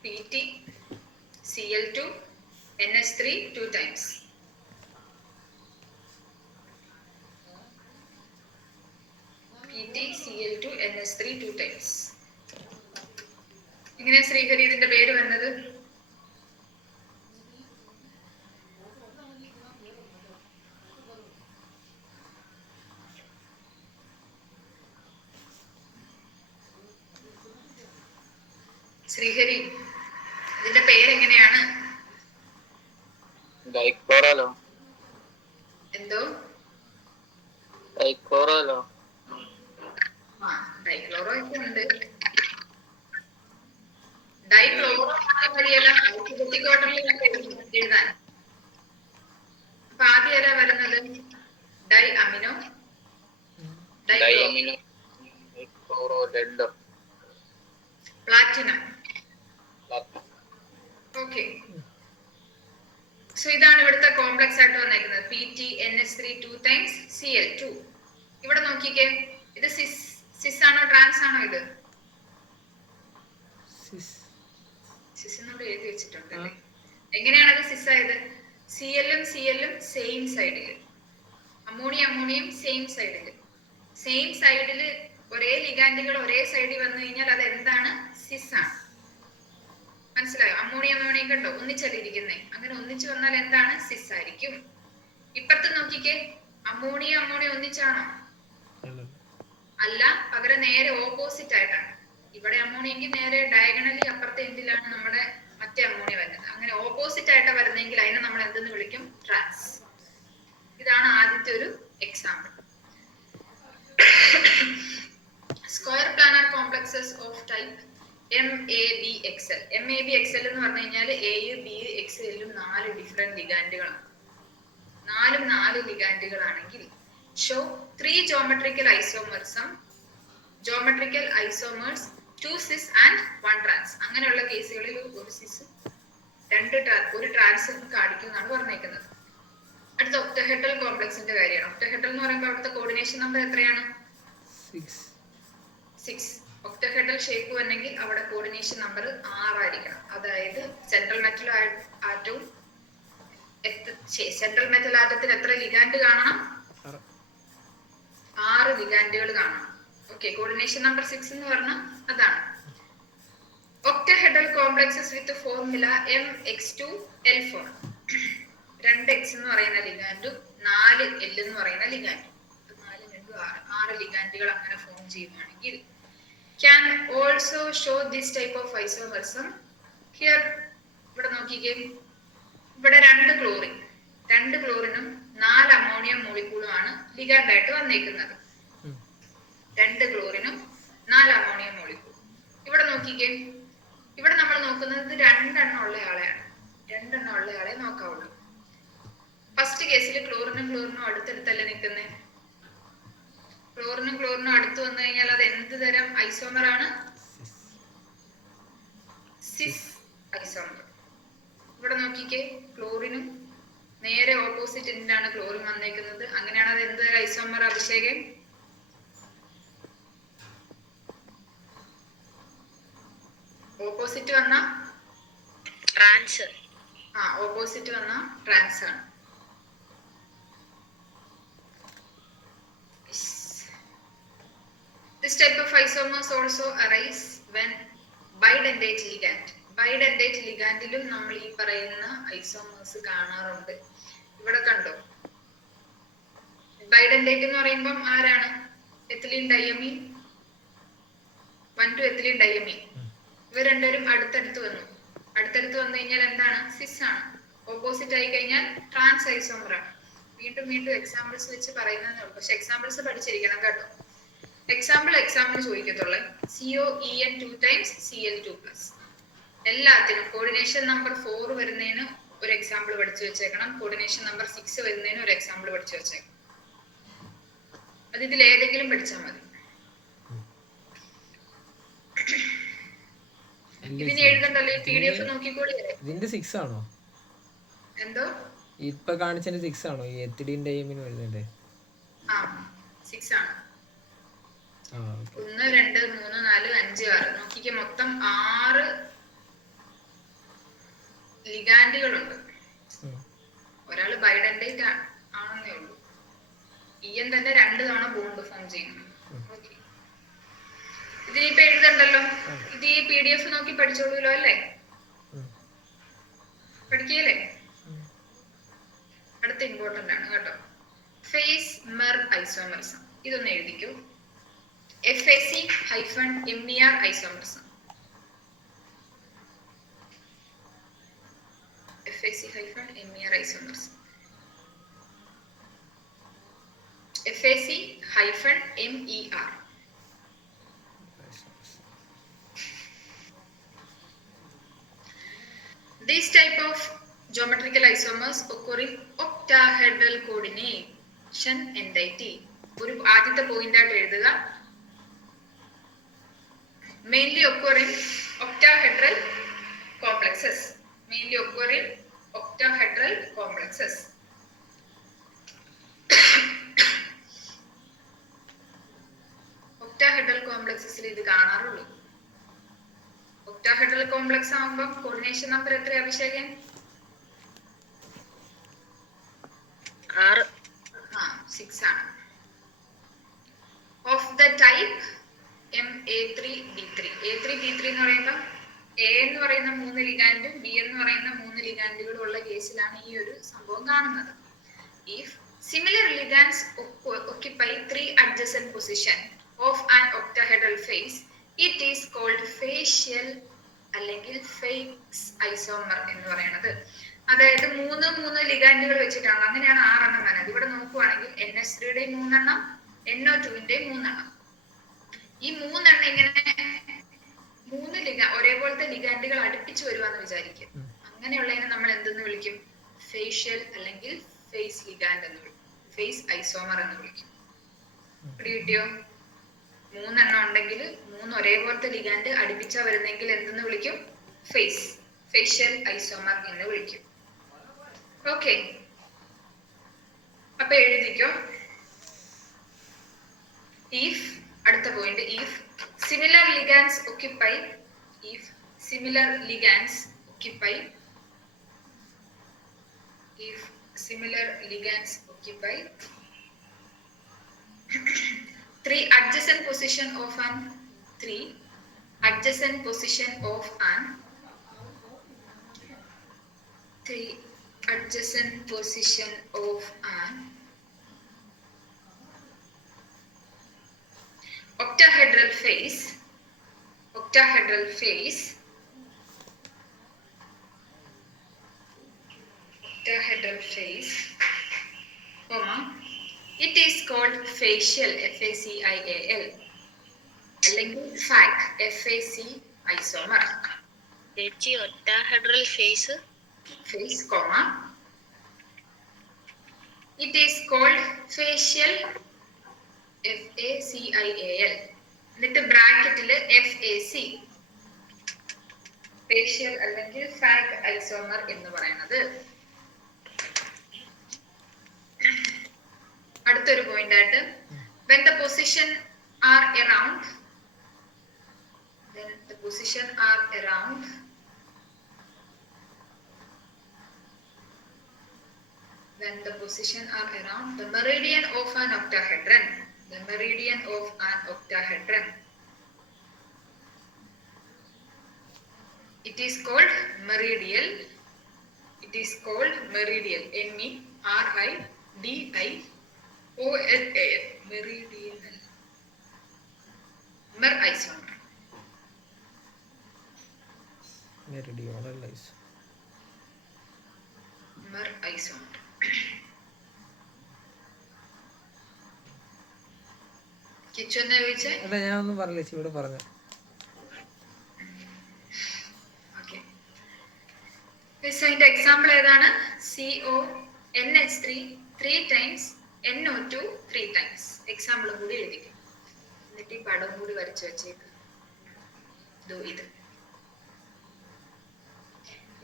PT Cl2 NH3 2 times. PT Cl2 NH3 2 times. എങ്ങനെയാ ശ്രീഹരി ഇതിന്റെ പേര് വന്നത്? ശ്രീഹരി ഇതിന്റെ പേരെങ്ങനെയാണ്? ഡൈക്ലോറോലോ. എന്തോ? ഡൈക്ലോറോലോ. ആ ഡൈക്ലോറോ ഒക്കെ ഉണ്ട്. ഡൈക്ലോറോ വഴിയല്ല ആൽഫബറ്റിക് ഓർഡറിൽ എഴുതാൻ. അപ്പൊ ആദ്യം ഏതാ വരുന്നത്? ഡൈ അമിനോ, ഡൈഅമിനോ, ഡൈക്ലോറോ, ലെഡോ, പ്ലാറ്റിനം. ഓക്കെ, സോ ഇതാണ് ഇവിടുത്തെ കോംപ്ലക്സ് ആയിട്ട് വന്നേക്കുന്നത്. PT NH3 2 times Cl2. ഇവിടെ നോക്കിക്കേ, ഇത് സിസ് ആണോ ട്രാൻസ് ആണോ? ഇത് സിസ് എന്നോട് എഴുതി വെച്ചിട്ടുണ്ട്. എങ്ങനെയാണ് അത് സിസ് ആയത്? Cl-ഉം Cl-ഉം സെയിം സൈഡില്, അമോണിയം സെയിം സൈഡില്. സെയിം സൈഡില് ഒരേ ലിഗാൻഡുകൾ ഒരേ സൈഡിൽ വന്നു കഴിഞ്ഞാൽ അത് എന്താണ്? സിസ് ആണ്. മനസ്സിലായോ? അമോണിയം കണ്ടോ ഒന്നിച്ചല്ലേ ഇരിക്കുന്നേ? അങ്ങനെ ഒന്നിച്ചു വന്നാൽ എന്താണ്? സിസ് ആയിരിക്കും. ഇപ്പുറത്ത് നോക്കിക്കേ, അമോണിയം ഒന്നിച്ചാണോ? അല്ല, പകരം നേരെ ഓപ്പോസിറ്റ് ആയിട്ടാണ്. ഇവിടെ അമോണിയെങ്കിൽ നേരെ ഡയഗണലി അപ്പുറത്തെ എൻഡിലാണ് നമ്മുടെ മറ്റേ അമോണിയ വരുന്നത്. അങ്ങനെ ഓപ്പോസിറ്റ് ആയിട്ടാ വരുന്നെങ്കിൽ അതിനെ നമ്മൾ എന്തെന്ന് വിളിക്കും? ട്രാൻസ്. ഇതാണ് ആദ്യത്തെ ഒരു example. Square planar complexes of type MABXL. MABXL എന്ന് പറഞ്ഞു കഴിഞ്ഞാൽ A, B, XL 4 ഡിഫറെന്റ് ലിഗാൻഡുകളാണ്. 4 ലിഗാൻഡുകളാണെങ്കിൽ show 3 geometrical isomers 2 cis and 1 trans. അങ്ങനെയുള്ള കേസുകളിൽ ഒരു സിസ് ഒരു ട്രാൻസ് കാണിക്കും എന്നാണ് പറഞ്ഞേക്കുന്നത്. അടുത്ത ഒക്ടഹെഡ്രൽ കോംപ്ലക്സിന്റെ കാര്യമാണ്. ഒക്ടഹെഡ്രൽ എന്ന് പറയുമ്പോൾ അവിടുത്തെ കോർഡിനേഷൻ നമ്പർ എത്രയാണ്? 6. ഒക്ടഹെഡ്രൽ ഷേപ്പ് വന്നെങ്കിൽ അവിടെ കോർഡിനേഷൻ നമ്പർ 6 ആയിരിക്കണം. അതായത് സെൻട്രൽ മെറ്റൽ ആറ്റത്തിന് എത്ര ലിഗാൻഡ് കാണണം? 6 ലിഗാൻഡുകൾ കാണണം. ഓക്കെ, കോർഡിനേഷൻ നമ്പർ 6 എന്ന് പറഞ്ഞാൽ അതാണ്. ഒക്ടഹെഡ്രൽ കോംപ്ലക്സസ് വിത്ത് ഫോർമുല MX2L4. 2X എന്ന് പറയുന്ന ലിഗാൻഡും 4L എന്ന് പറയുന്ന ലിഗാൻഡും, 4 2 6 ലിഗാൻഡുകൾ അങ്ങനെ ഫോം ചെയ്യുകയാണെങ്കിൽ can also show this type of isomerism. Here ഇവിടെ നോക്കിക്കേ, ഇവിടെ 2 ക്ലോറിനും 4 അമോണിയം മോളിക്യൂളുമാണ് ലിഗാൻഡ് ആയിട്ട് വന്നേക്കുന്നത്. 2 ക്ലോറിനും 4 അമോണിയം മോളിക്യൂൾ. ഇവിടെ നോക്കിക്കേ, ഇവിടെ നമ്മൾ നോക്കുന്നത് 2 എണ്ണം ഉള്ള ആളെ നോക്കാവുള്ളൂ. ഫസ്റ്റ് കേസിൽ ക്ലോറിനും അടുത്തടുത്തല്ലേ നിൽക്കുന്നത്. ക്ലോറിനും അടുത്ത് വന്നു കഴിഞ്ഞാൽ അത് എന്ത് തരം ഐസോമർ ആണ്? സിസ് ഐസോമർ. ഇവിടെ നോക്കിക്കേ, ക്ലോറിനും നേരെ ഓപ്പോസിറ്റ് എന്താണ് ക്ലോറിൻ വന്നേക്കുന്നത്. അങ്ങനെയാണ് അത് എന്ത് തരം ഐസോമർ? അഭിഷേകം, ഓപ്പോസിറ്റ് വന്ന ട്രാൻസ്. ഓപ്പോസിറ്റ് വന്ന ട്രാൻസ് ആണ്. This type of isomers also arise when bidentate ligand. Bidentate ligandിലും നമ്മൾ ഈ പറയുന്ന ഐസോമേഴ്സ് കാണാറുണ്ട്. ഇവിടെ കണ്ടോ, ബൈഡന്റേറ്റ് എന്ന് പറയുമ്പോൾ ആരാണ്? Ethylene diamine, 1,2 ethylene diamine. ഇവർ രണ്ടുപേരും അടുത്തടുത്ത് വന്നു കഴിഞ്ഞാൽ എന്താണ്? സിസ് ആണ്. ഓപ്പോസിറ്റ് ആയി കഴിഞ്ഞാൽ ട്രാൻസ് ഐസോമർ ആണ്. വീണ്ടും എക്സാമ്പിൾസ് വെച്ച് പറയുന്നതേ ഉള്ളൂ. പക്ഷെ എക്സാമ്പിൾസ് പഠിച്ചിരിക്കണം കേട്ടോ. എക്സാമ്പിൾ ചോദിക്കത്തുള്ളേ. COEN 2 times Cl2+. എല്ലാത്തിനും കോർഡിനേഷൻ നമ്പർ 4 വരുന്നതിന് ഒരു എക്സാമ്പിൾ പഠിച്ചു വെച്ചേക്കണം. കോർഡിനേഷൻ നമ്പർ 6 വരുന്നതിന് ഒരു എക്സാമ്പിൾ പഠിച്ചു വെച്ചേക്കണം. അത് ഇതിൽ ഏതെങ്കിലും പഠിച്ചാൽ മതി. ഇതിന് എഴുതണ്ടല്ലോ, PDF നോക്കിക്കോളി. ഇതിന്റെ 6 ആണോ? എന്തോ ഇപ്പൊ കാണിച്ചതിന്റെ 6 ആണോ ഈ എത്തിലീൻ ഡയമീൻ വരുന്നത്? 6 ആണ്. 1 2 3 4 5 6 നോക്കിക്കേ, മൊത്തം 6 ലിഗാൻഡുകളുണ്ട്. ഒരാള് ബൈഡന്റേറ്റ് ആണെന്നേ ഉള്ളൂ. EN തന്നെ 2 തവണ ബോണ്ട് ഫോം ചെയ്യുന്നു. ഇതിനിപ്പോ എഴുതണ്ടല്ലോ. ഇത് ഈ PDF നോക്കി പഠിച്ചോളൂല്ലോ അല്ലേ? പഠിക്കല്ലേ? അടുത്ത ഇമ്പോർട്ടന്റ് ആണ് കേട്ടോ. ഫേസ് മെർ ഐസോമറിസം ഇതൊന്ന് എഴുതിക്കൂ. FAC-MER isomerism. FAC-MER isomerism. FAC-MER. This type of geometrical isomers occur in octahedral coordination entity. ഒരു ആദ്യത്തെ പോയിന്റ് ആയിട്ട് എഴുതുക. Mainly occur in octahedral complexes. Mainly occur in octahedral complexes. octahedral complexes ഇത് കാണാറുള്ളൂ. octahedral complex ആവുമ്പോൾ coordination number എത്രയാ അഭിഷേകൻ? 6 ആണ്. Of the type MA3B3. A3B3 എന്ന് പറയുമ്പോൾ A എന്ന് പറയുന്ന 3 ലിഗാൻഡും B എന്ന് പറയുന്ന 3 ലിഗാൻഡുകളും ഉള്ള കേസിലാണ് ഈ ഒരു സംഭവം കാണുന്നത്. If similar ligands occupy 3 adjacent position of an octahedral face, it is called facial അല്ലെങ്കിൽ ഫേസ് ഐസോമർ എന്ന് പറയുന്നത്. അതായത് 3 ലിഗാൻഡുകൾ വെച്ചിട്ടാണ്. അങ്ങനെയാണ് 6 എണ്ണം വരുന്നത്. ഇവിടെ നോക്കുവാണെങ്കിൽ NH3യുടെ 3 എണ്ണം, NO2ന്റെ 3 എണ്ണം. ഈ 3 എണ്ണം ഇങ്ങനെ 3 ഒരേപോലത്തെ ലിഗാൻഡുകൾ അടുപ്പിച്ച് വരുവാന്ന് വിചാരിക്കും. അങ്ങനെയുള്ളതിനെ നമ്മൾ എന്തെന്ന് വിളിക്കും? ഫേഷ്യൽ അല്ലെങ്കിൽ ഫേസ് ലിഗാൻഡ് എന്ന് വിളിക്കും. ഫേസ് ഐസോമർ എന്ന് വിളിക്കും. കിട്ടിയോ? 3 എണ്ണം ഉണ്ടെങ്കിൽ 3 ഒരേപോലത്തെ ലിഗാൻഡ് അടുപ്പിച്ചാ വരുന്നെങ്കിൽ എന്തെന്ന് വിളിക്കും? ഫേഷ്യൽ ഐസോമർ എന്ന് വിളിക്കും. ഓക്കെ, അപ്പൊ എഴുതിക്കോ. If അടുത്ത point, if similar ligands occupy 3 adjacent position of an octahedral face, it is called facial, FACIAL, അല്ലെങ്കിൽ FAC isomer. ചേച്ചി octahedral face, it is called facial, FACIAL. എന്നിട്ട് ബ്രാക്കറ്റില് FAC, ഫേഷ്യൽ അല്ലെങ്കിൽ ഫാക് isomer എന്ന് പറയുന്നത്. അടുത്തൊരു പോയിന്റ് ആയിട്ട്, when the position are around the meridian of an octahedron, it is called meridial, MERIDIAL, meridianal, MER isomer. മെറിഡിയോണൽ MER isomer. Kichu എന്നാ ചോദിച്ചേ? അല്ല, ഞാൻ ഒന്നും പറഞ്ഞില്ല, ഇവിടെ പറഞ്ഞു. അതിന്റെ എക്സാമ്പിൾ ഏതാണ്? CONH3 3 times, NO2 3 times. Example കൂടി എഴുതിക്കും. എന്നിട്ട് ഈ പടം കൂടി വരച്ചു വെച്ചേക്ക്.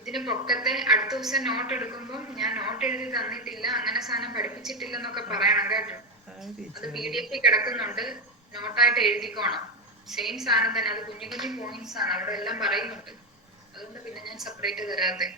ഇതിന് പൊക്കത്തെ അടുത്ത ദിവസം നോട്ട് എടുക്കുമ്പോൾ ഞാൻ നോട്ട് എഴുതി തന്നിട്ടില്ല, അങ്ങനെ സാധനം പഠിപ്പിച്ചിട്ടില്ല എന്നൊക്കെ പറയണം കേട്ടോ. അത് PDF കിടക്കുന്നുണ്ട്, നോട്ടായിട്ട് എഴുതിക്കോണം. സെയിം സാധനം തന്നെ, അത് കുഞ്ഞു കുഞ്ഞു പോയിന്റ്സ് ആണ്, അവിടെ എല്ലാം പറയുന്നുണ്ട്. അതുകൊണ്ട് പിന്നെ ഞാൻ സെപ്പറേറ്റ് തരാതെ.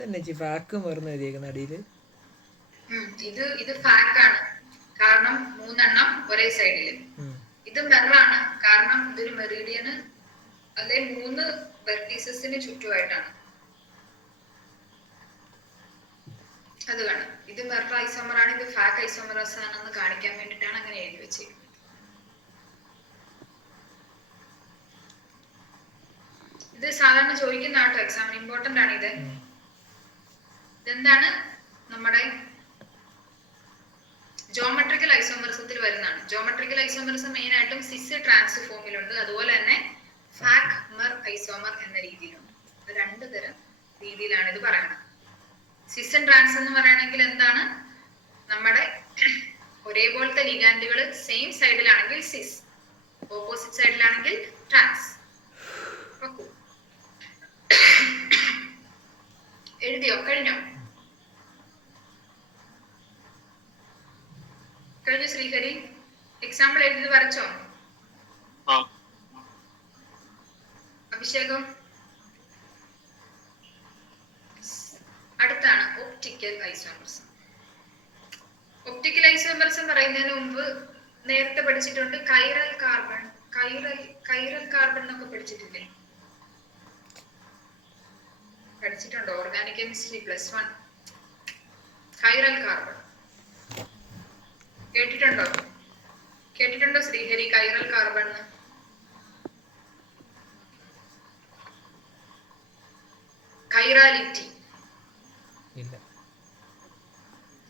ഇതന്നെ ചേച്ചി ഫാക്ക് മറന്നു എഴുതിയേക്കുന്ന അടിയിൽ. ഇത് ഫാക്ക് ആണ്, കാരണം 3 ഒരേ സൈഡില്. ഇത് മെറാണ്, കാരണം ഇതൊരു മെറീഡിയന് അല്ലെ 3 വെർട്ടീസസിന് ചുറ്റുമായിട്ടാണ്. അത് കാണാം. ഇത് മെറ ഐസോമർ ആണ്, ഇത് ഫാക്ക് ഐസോമറസ് ആണെന്ന് കാണിക്കാൻ വേണ്ടിയിട്ടാണ് അങ്ങനെ എഴുതി വെച്ചത്. ഇത് സാധാരണ ചോദിക്കുന്ന കേട്ടോ, എക്സാമിന് ഇമ്പോർട്ടന്റ് ആണ് ഇത്. ഇതെന്താണ് നമ്മുടെ ജോമെട്രിക്കൽ ഐസോമറിസത്തിൽ വരുന്നതാണ്. ജോമെട്രിക്കൽ ഐസോമറിസം മെയിൻ ആയിട്ടും സിസ് ട്രാൻസ് ഫോമിലുണ്ട്, അതുപോലെ തന്നെ ഫാക്ക് മെർ ഐസോമർ എന്ന രീതിയിലുണ്ട്. 2 തരം രീതിയിലാണ് ഇത് പറയുന്നത്. സിസ് ആൻഡ് ട്രാൻസ് എന്ന് പറയുകയാണെങ്കിൽ എന്താണ്, നമ്മുടെ ഒരേപോലത്തെ ലിഗാൻഡുകൾ സെയിം സൈഡിലാണെങ്കിൽ സിസ്, ഓപ്പോസിറ്റ് സൈഡിലാണെങ്കിൽ ട്രാൻസ്. എഴുതിയോ? കഴിഞ്ഞോ? കഴിഞ്ഞു ശ്രീഹരി? എക്സാമ്പിൾ എഴുതി വരച്ചോ? അഭിഷേകം? അടുത്താണ് ഒപ്റ്റിക്കൽ ഐസോമറിസം. ഒപ്റ്റിക്കൽ ഐസോമറിസം പറയുന്നതിന് മുമ്പ് നേരത്തെ പഠിച്ചിട്ടുണ്ട് കൈറൽ കാർബൺ. കൈറൽ കാർബൺ എന്നൊക്കെ പഠിച്ചിട്ടില്ലേ? പഠിച്ചിട്ടുണ്ടോ? ഓർഗാനിക് കെമിസ്ട്രി +1 കൈറൽ കാർബൺ കേട്ടിട്ടുണ്ടോ? കേട്ടിട്ടുണ്ടോ ശ്രീഹരി കൈറൽ കാർബൺ? കൈറാലിറ്റി ഇല്ല.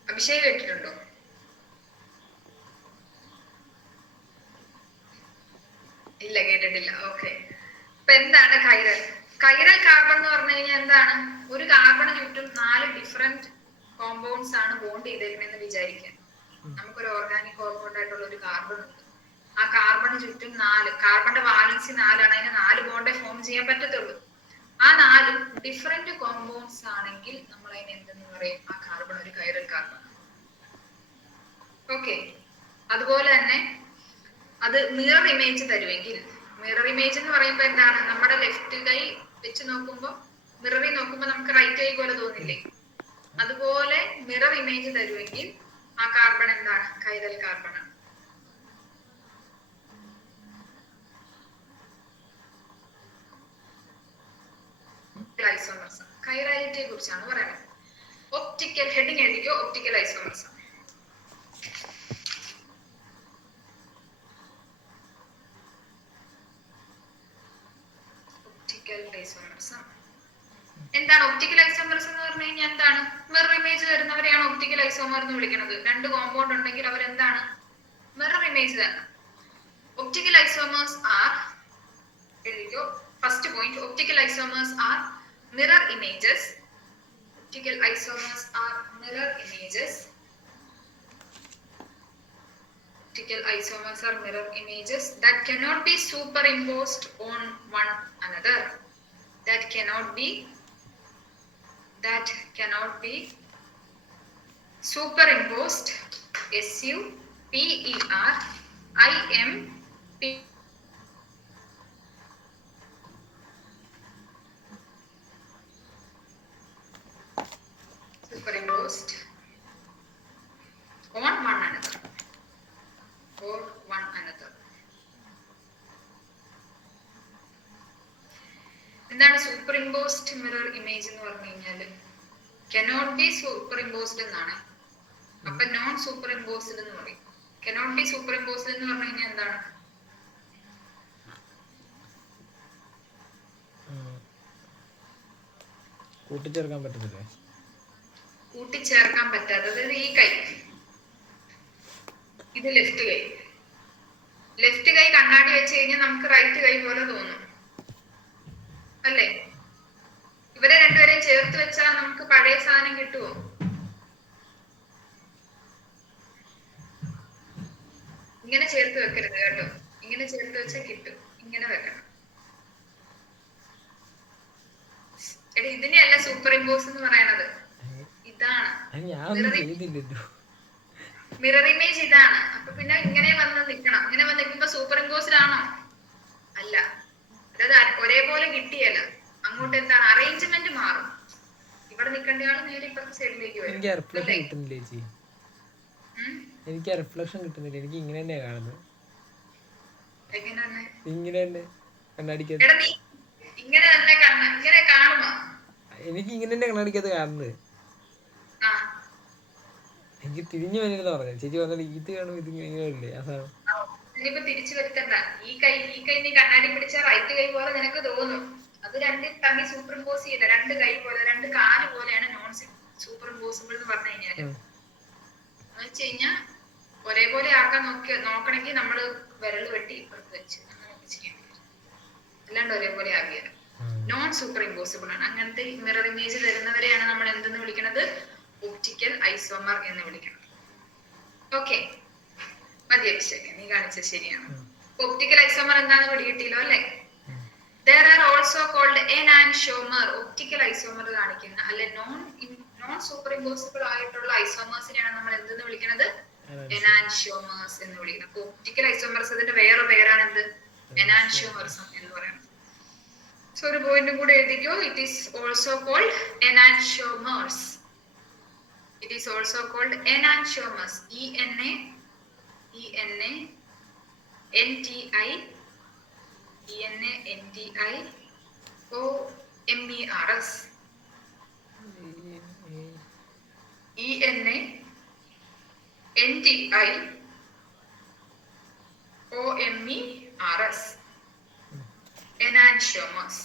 അഭിഷേക് കേട്ടിട്ടുണ്ടോ? ഇല്ല, കേട്ടിട്ടില്ല. ഓക്കെ. അപ്പൊ എന്താണ് കൈറൽ? കൈറൽ കാർബൺ എന്ന് പറഞ്ഞു കഴിഞ്ഞാൽ എന്താണ്, ഒരു കാർബണ് ചുറ്റും 4 ഡിഫറെന്റ് കോമ്പൗണ്ട്സ് ആണ് ബോണ്ട് ചെയ്തേക്കണെന്ന് വിചാരിക്കാം. നമുക്കൊരു ഓർഗാനിക് കോമ്പൗണ്ട് ആയിട്ടുള്ള ഒരു കാർബൺ ഉണ്ട്. ആ കാർബണ് ചുറ്റും 4, കാർബണിന്റെ വാലൻസി 4 ആണ്, അതിന് 4 ബോണ്ടേ ഫോം ചെയ്യാൻ പറ്റത്തുള്ളൂ. ആ 4 ഡിഫറെന്റ് കോമ്പൗണ്ട്സ് ആണെങ്കിൽ നമ്മൾ അതിന് എന്തെന്ന് പറയും? ആ കാർബൺ ഒരു കൈറൽ കാർബൺ. ഓക്കെ. അതുപോലെ തന്നെ അത് മിറർ ഇമേജ് തരുമെങ്കിൽ, മിറർ ഇമേജ് എന്ന് പറയുമ്പോൾ എന്താണ്, നമ്മുടെ ലെഫ്റ്റ് കൈ വെച്ച് നോക്കുമ്പോൾ മിററിൽ നോക്കുമ്പോൾ നമുക്ക് റൈറ്റ് കൈ പോലെ തോന്നില്ലേ? അതുപോലെ മിറർ ഇമേജ് തരുമെങ്കിൽ ആ കാർബൺ എന്താണ്? കൈറൽ കാർബൺ ആണ്. ഐസോമർസം കൈറാലിറ്റിയെ കുറിച്ചാണ് പറയുന്നത്. ഒപ്റ്റിക്കൽ ഹെഡിങ് എഴുതിക്കോ, ഒപ്റ്റിക്കൽ ഐസോമർസം. ഒപ്റ്റിക്കൽ ഐസോമർസം എന്താണ്? ഒപ്റ്റിക്കൽ ഐസോമർസം എന്ന് പറഞ്ഞു കഴിഞ്ഞാൽ എന്താണ്? മിറർ ഇമേജ് തരുന്നവരെയാണ് ഒപ്റ്റിക്കൽ ഐസോമർ എന്ന് വിളിക്കുന്നത്. 2 കോമ്പൗണ്ട് ഉണ്ടെങ്കിൽ അവരെന്താണ്? മിറർ ഇമേജ് തന്നെ. ഒപ്റ്റിക്കൽ ഐസോമേഴ്സ് ആർ, എഴുതിക്കോ first point, optical isomers are mirror images. Optical isomers are mirror images. Optical isomers are mirror images that cannot be superimposed on one another. That cannot be superimposed. SUPERIMP superimposed on one another or one another. എന്താണ് സൂപ്പർഇമ്പോസ്ഡ് mirror image എന്ന് പറഞ്ഞു കഴിഞ്ഞാൽ? Cannot be സൂപ്പർഇമ്പോസ്ഡ് എന്നാണ്. അപ്പൊ non സൂപ്പർഇമ്പോസ്ഡ് എന്ന് പറയും. Cannot be സൂപ്പർഇമ്പോസ്ഡ് എന്ന് പറഞ്ഞു കഴിഞ്ഞാൽ എന്താണ്? കൂട്ടിച്ചേർക്കാൻ പറ്റത്തില്ലേ? കൂട്ടിച്ചേർക്കാൻ പറ്റാതെ, അതായത് ഈ കൈ, ഇത് ലെഫ്റ്റ് കൈ കണ്ണാടി വെച്ച് കഴിഞ്ഞാൽ നമുക്ക് റൈറ്റ് കൈ പോലെ തോന്നും അല്ലേ? ഇവരെ രണ്ടുപേരെയും ചേർത്ത് വെച്ചാൽ നമുക്ക് പഴയ സാധനം കിട്ടുമോ? ഇങ്ങനെ ചേർത്ത് വെക്കരുത് കേട്ടോ. ഇങ്ങനെ ചേർത്ത് വെച്ചാൽ കിട്ടും. ഇങ്ങനെ വെക്കണം. എടി, ഇതിനെയല്ല സൂപ്പർ ഇമ്പോസ് എന്ന് പറയണത്. ഇതാണ് മിറർ ഇമേജ്, ഇതാണ്. അപ്പൊ പിന്നെ ഇങ്ങനെ വന്ന് നിൽക്കണം. ഇങ്ങനെ വന്ന് നിൽക്കുമ്പോ സൂപ്പർ ഇമ്പോസ്ഡ് ആണോ? അല്ല. അതായത് ഒരേപോലെ കിട്ടിയല്ല. അങ്ങോട്ട് എന്താണ്, അറേഞ്ച്മെന്റ് മാറും. ഇവിടെ നിൽക്കേണ്ട ആള് നേരെ ഇപ്പുറത്തെ സൈഡിലേക്ക് വരും. എനിക്ക് റിഫ്ലക്ഷൻ കിട്ടുന്നില്ല ചേച്ചി, എനിക്ക് റിഫ്ലക്ഷൻ കിട്ടുന്നില്ല. എനിക്ക് ഇങ്ങനെ തന്നെയാ കാണുന്നത്, എങ്ങനെയാണ്? ഇങ്ങനെ തന്നെ കണ്ണാടിക്കത്. എടാ നീ ഇങ്ങനെ തന്നെ ഇങ്ങനെ കാണുമോ? എനിക്ക് ഇങ്ങനെ തന്നെ കണ്ണാടിക്കത് കാണുന്നത്. ആ എനിക്ക് തിരിഞ്ഞു വരില്ലെന്ന് പറഞ്ഞു ചേച്ചി. വന്നിട്ട് ഇത് കാണും, ഇത് ഇങ്ങനെ ഇല്ലേ ആ സാധനം. ഇനിയിപ്പോ തിരിച്ചു വരുത്തണ്ട. ഈ കൈ നീ കണ്ണാടി പിടിച്ച റൈറ്റ് കൈ പോലെ നിനക്ക് തോന്നും. അത് രണ്ട് തമ്മിൽ സൂപ്പർ ഇമ്പോസ് ചെയ്ത രണ്ട് കൈ പോലെ, രണ്ട് കാല് പോലെയാണ് നോൺ സൂപ്പർ ഇമ്പോസിബിൾ എന്ന് പറഞ്ഞു കഴിഞ്ഞാല്. എന്ന് വെച്ച് കഴിഞ്ഞാൽ ഒരേപോലെ ആക്കാൻ നോക്കണമെങ്കിൽ നമ്മള് വിരൽ വെട്ടി ഇപ്പുറത്ത് വെച്ച് അങ്ങനെയൊക്കെ ചെയ്യേണ്ടി വരും. അല്ലാണ്ട് ഒരേപോലെ ആകില്ല. നോൺ സൂപ്പർ ഇമ്പോസിബിൾ ആണ്. അങ്ങനത്തെ മിറർ ഇമേജ് തരുന്നവരെയാണ് നമ്മൾ എന്തെന്ന് വിളിക്കുന്നത്? ഒപ്റ്റിക്കൽ ഐസോമർ എന്ന് വിളിക്കുന്നത്. ഓക്കെ, മതി അഭിഷേക്, നീ കാണിച്ചത് ശരിയാണ്. ഒപ്റ്റിക്കൽ ഐസോമർ എന്താണെന്ന് പിടികിട്ടിയല്ലോ അല്ലേ? There are also called enantiomer. Optical isomer കാണിക്കുന്ന അല്ലെ നോൺ സൂപ്പർ ഇമ്പോസിബിൾ ആയിട്ടുള്ള ഐസോമേഴ്സിനെയാണ് നമ്മൾ എന്തെന്ന് വിളിക്കുന്നത്? enantiomers എന്ന് വിളിക്കുന്നത്. അപ്പൊ ഒപ്റ്റിക്കൽ ഐസോമർസ് അതിന്റെ വേറെ പേരാണ് എന്ത്? enantiomerism എന്ന് പറയുന്നത്. സോ ഒരു പോയിന്റും കൂടെ എഴുതിക്കോ. It is also called enantiomers. It is also called enantiomers. enantiomers. enantiomers. Enantiomers.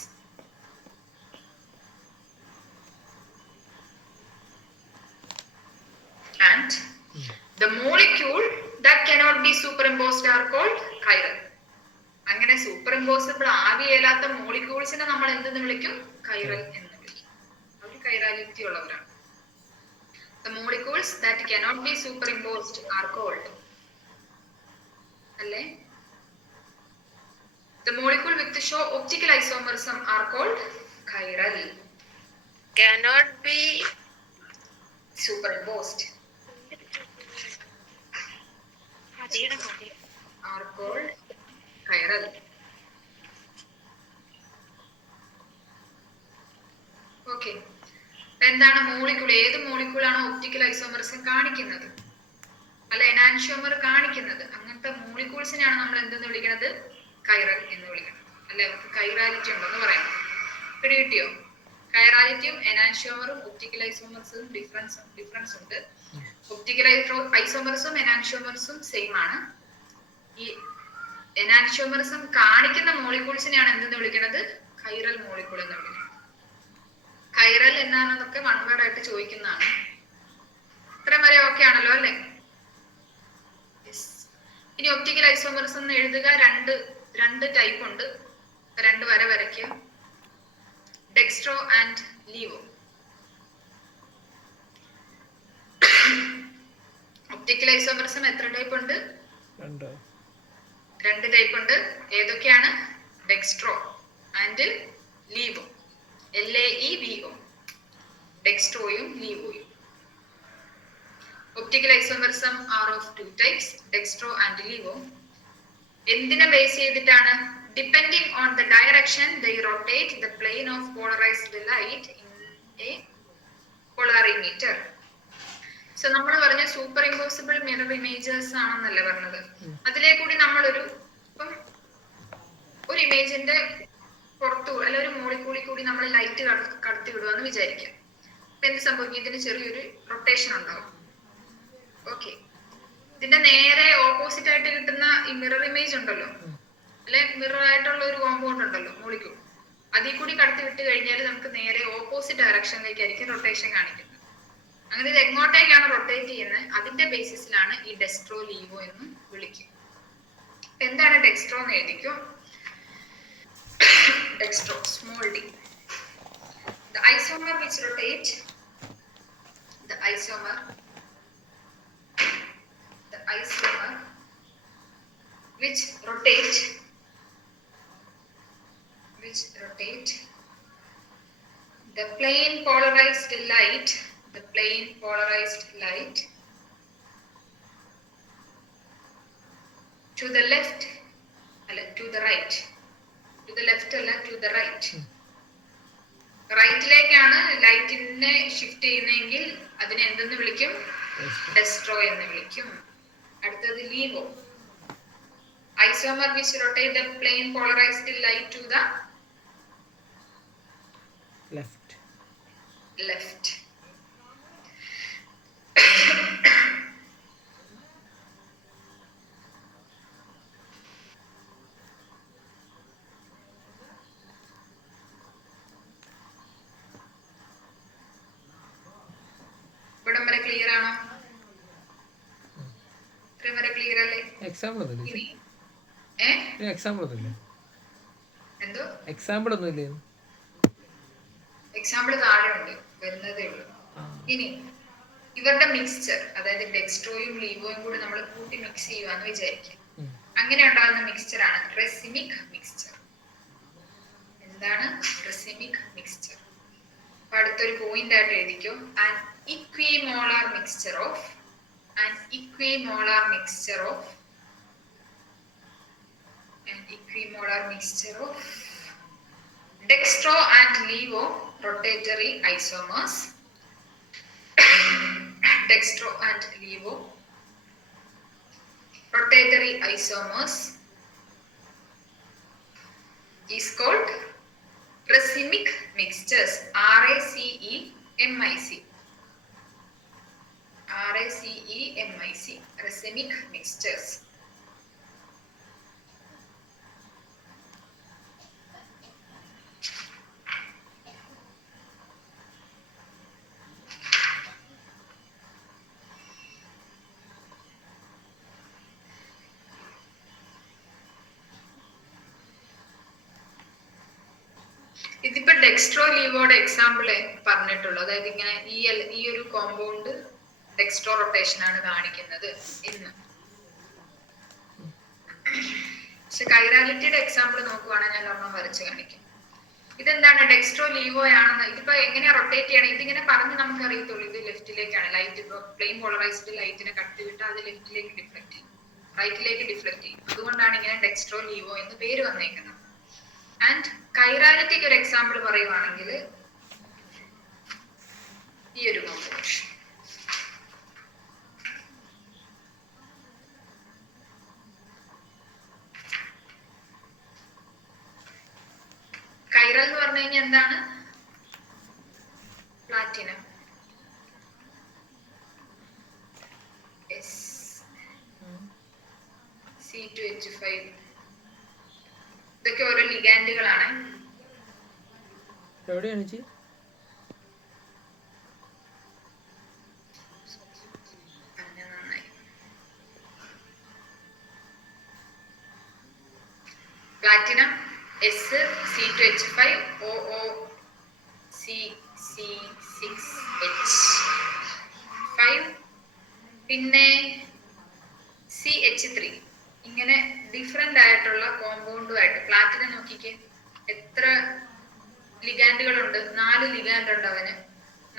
And the molecule that cannot be superimposed are called chiral. അങ്ങനെ സൂപ്പർ ഇമ്പോസിബിൾ ആവിയല്ലാത്ത മോളിക്യൂൾസിനെ നമ്മൾ എന്തെന്ന് വിളിക്കും? കൈറൽ എന്ന് വിളിക്കും. അവർ കൈറാലിറ്റി ഉള്ളവരാണ്. The molecules that cannot be superimposed are called, അല്ലേ? The molecule with show optical isomerism are called chiral. Cannot be Superimposed are called chiral. Okay, എന്താണ് molecule? ഏത് മോളിക്യൂളാണ് ഒപ്റ്റിക്കൽ ഐസോമറിസം കാണിക്കുന്നത് അല്ല എനാൻഷ്യോമർ കാണിക്കുന്നത്? അങ്ങനത്തെ മോളിക്യൂൾസിനെയാണ് നമ്മൾ എന്തെന്ന് വിളിക്കുന്നത്? കൈറൽ എന്ന് വിളിക്കുന്നത്. അല്ലെ, അവർക്ക് കൈറാലിറ്റി ഉണ്ടെന്ന് പറയാം. പിടികിട്ടിയോ? കൈറാലിറ്റിയും എനാൻഷ്യോമറും ഒപ്റ്റിക്കൽ ഐസോമർസും ഡിഫറൻസ് ഉണ്ട്. ഒപ്റ്റിക്കൽ ഐസോമർസും എനാൻഷ്യോമർസും സെയിം ആണ്. ഈ എനാൻഷ്യോമറിസം കാണിക്കുന്ന മോളിക്യൂൾസിനെയാണ് എന്തെന്ന് വിളിക്കുന്നത്? കൈറൽ മോളിക്യൂൾ എന്ന് വിളിക്കുന്നത്. കൈറൽ എന്നാണെന്നൊക്കെ വൺ വേർഡ് ആയിട്ട് ചോദിക്കുന്നതാണ്. ഇത്രയും വരെ ഓക്കെ ആണല്ലോ അല്ലേ? ഇനി ഒപ്റ്റിക്കൽ ഐസോമറിസം എന്ന് എഴുതുക. രണ്ട് ടൈപ്പ് ഉണ്ട്. രണ്ട് വര വരയ്ക്കുക. Dextro and levo. Optical isomerism എത്ര ടൈപ്പ് ഉണ്ട്? രണ്ട് ടൈപ്പ് ഉണ്ട്. ഏതൊക്കെയാണ്? Dextro and levo. LAEVO. ഡെക്സ്ട്രോയും ലീവോയും. Optical isomerism are of two types, dextro and levo. എന്തിനെ ബേസ് ചെയ്തിട്ടാണ്? Depending on the direction they rotate the plane of polarized light in a polarimeter. So നമ്മൾ പറഞ്ഞ സൂപ്പർ ഇമ്പോസിബിൾ മിറർ ഇമേജസ് ആണെന്നല്ലേ പറഞ്ഞത്. അതിലേ കൂടി നമ്മളൊരു ഒരു ഇമേജിന്റെ പുറത്തു അല്ല ഒരു മോളിക്യൂളിൽ കൂടി നമ്മൾ ലൈറ്റ് കടത്തി വിടുവാന്ന് വിചാരിക്കാം. അപ്പൊ എന്ത് സംഭവിക്കും? ഇതിന് ചെറിയൊരു റൊട്ടേഷൻ ഉണ്ടാവും. ഓക്കെ, ഇതിന്റെ നേരെ ഓപ്പോസിറ്റ് ആയിട്ട് കിട്ടുന്ന ഈ മിറർ ഇമേജ് ഉണ്ടല്ലോ, അല്ലെ മിറർ ആയിട്ടുള്ള ഒരു കോമ്പൗണ്ട് ഉണ്ടല്ലോ മോളിക്യൂൾ, അതിൽ കൂടി കടത്തി വിട്ട് കഴിഞ്ഞാൽ നമുക്ക് നേരെ ഓപ്പോസിറ്റ് ഡയറക്ഷനിലേക്കായിരിക്കും റൊട്ടേഷൻ കാണിക്കുന്നത്. അങ്ങനെ ഇത് എങ്ങോട്ടേക്കാണ് റൊട്ടേറ്റ് ചെയ്യുന്നത് അതിന്റെ ബേസിസിലാണ് ഈ ഡെക്സ്ട്രോ ലീവോ എന്ന് വിളിക്കുക. എന്താണ് ഡെക്സ്ട്രോ എന്ന് എഴുതിക്കോ. Dextro, small d. The isomer which rotate, the isomer which rotate the plane polarized light to the left, to the right. To the left അല്ല, to the right. റൈറ്റിലേക്കാണ് ലൈറ്റിനെ ഷിഫ്റ്റ് ചെയ്യുന്നതെങ്കിൽ അതിനെ എന്തെന്ന് വിളിക്കും? ഡെസ്ട്രോയ് എന്ന് വിളിക്കും. അടുത്തത് levo. Isomer which rotate the plane polarized light to the left. ഇവിടം വരെ ക്ലിയർ ആണോ? ഇത്രയും വരെ ക്ലിയർ അല്ലേ? എക്സാമ്പിൾ ഒന്നുമില്ലേ? എക്സാമ്പിൾ ഒന്നുമില്ലേ? എന്തോ എക്സാമ്പിൾ ഒന്നുമില്ലേ? എക്സാമ്പിൾ താഴെ ഉണ്ട്, വരുന്നതേ ഉള്ളൂ. ഇനി ഇവരുടെ മിക്സ്ചർ, അതായത് ഡെക്സ്ട്രോയും ലീവോയും കൂടി നമ്മൾ കൂട്ടി മിക്സ് ചെയ്യുവാന്ന് വിചാരിക്കും. അങ്ങനെ ഉണ്ടാകുന്ന മിക്സ്ചർ ആണ് റെസിമിക് മിക്സ്ചർ. എന്താണ് റെസിമിക് മിക്സ്ചർ? അപ്പൊ അടുത്തൊരു പോയിന്റ് ആയിട്ട് എഴുതിക്കോ. An equimolar mixture of dextro and levo rotatory isomers is called racemic mixtures. RACEMIC racemic mixtures. ഇതിപ്പോ ഡെക്സ്ട്രോ ലീവോയുടെ എക്സാമ്പിൾ പറഞ്ഞിട്ടുള്ളൂ. അതായത് ഇങ്ങനെ ഈ ഒരു കോമ്പൗണ്ട് ഡെക്സ്ട്രോ റൊട്ടേഷൻ ആണ് കാണിക്കുന്നത് എന്ന്. പക്ഷെ കൈറാലിറ്റിയുടെ എക്സാമ്പിൾ നോക്കുവാണെങ്കിൽ ഞാൻ ഒരെണ്ണം വരച്ച് കാണിക്കും. ഇതെന്താണ്? ഡെക്സ്ട്രോ ലീവോ ആണെന്ന്. ഇതിപ്പോ എങ്ങനെയാ റൊട്ടേറ്റ് ചെയ്യണം? ഇതിങ്ങനെ പറഞ്ഞ് നമുക്ക് അറിയത്തുള്ളൂ. ഇത് ലെഫ്റ്റിലേക്കാണ് ലൈറ്റ്. ഇപ്പൊ പ്ലെയിൻ പോളറൈസ്ഡ് ലൈറ്റിനെ കട്ട് വിട്ടാൽ അത് ലെഫ്റ്റിലേക്ക് ഡിഫ്ലക്ട് ചെയ്യും, റൈറ്റിലേക്ക് ഡിഫ്ലക്ട് ചെയ്യും. അതുകൊണ്ടാണ് ഇങ്ങനെ ഡെക്സ്ട്രോ ലീവോ എന്ന് പേര് വന്നേക്കുന്നത്. ആൻഡ് കൈറാലിറ്റിക്ക് ഒരു എക്സാമ്പിൾ പറയുവാണെങ്കിൽ ഈ ഒരു കോമ്പൗണ്ട്. കൈറൽ എന്ന് പറഞ്ഞു കഴിഞ്ഞാൽ എന്താണ്? പ്ലാറ്റിനം. C2H5 ഇതൊക്കെ ഓരോ ലിഗാൻഡുകളാണ്. എവിടെയാണ് പ്ലാറ്റിനം SC2H5OOCC6H5 പിന്നെ CH3. ഇങ്ങനെ ഡിഫറെന്റ് ആയിട്ടുള്ള കോമ്പൗണ്ടുമായിട്ട് പ്ലാറ്റിനം നോക്കിക്കേ എത്ര ലിഗാൻഡുകളുണ്ട്? 4 ലിഗാൻഡ് ഉണ്ട് അവന്.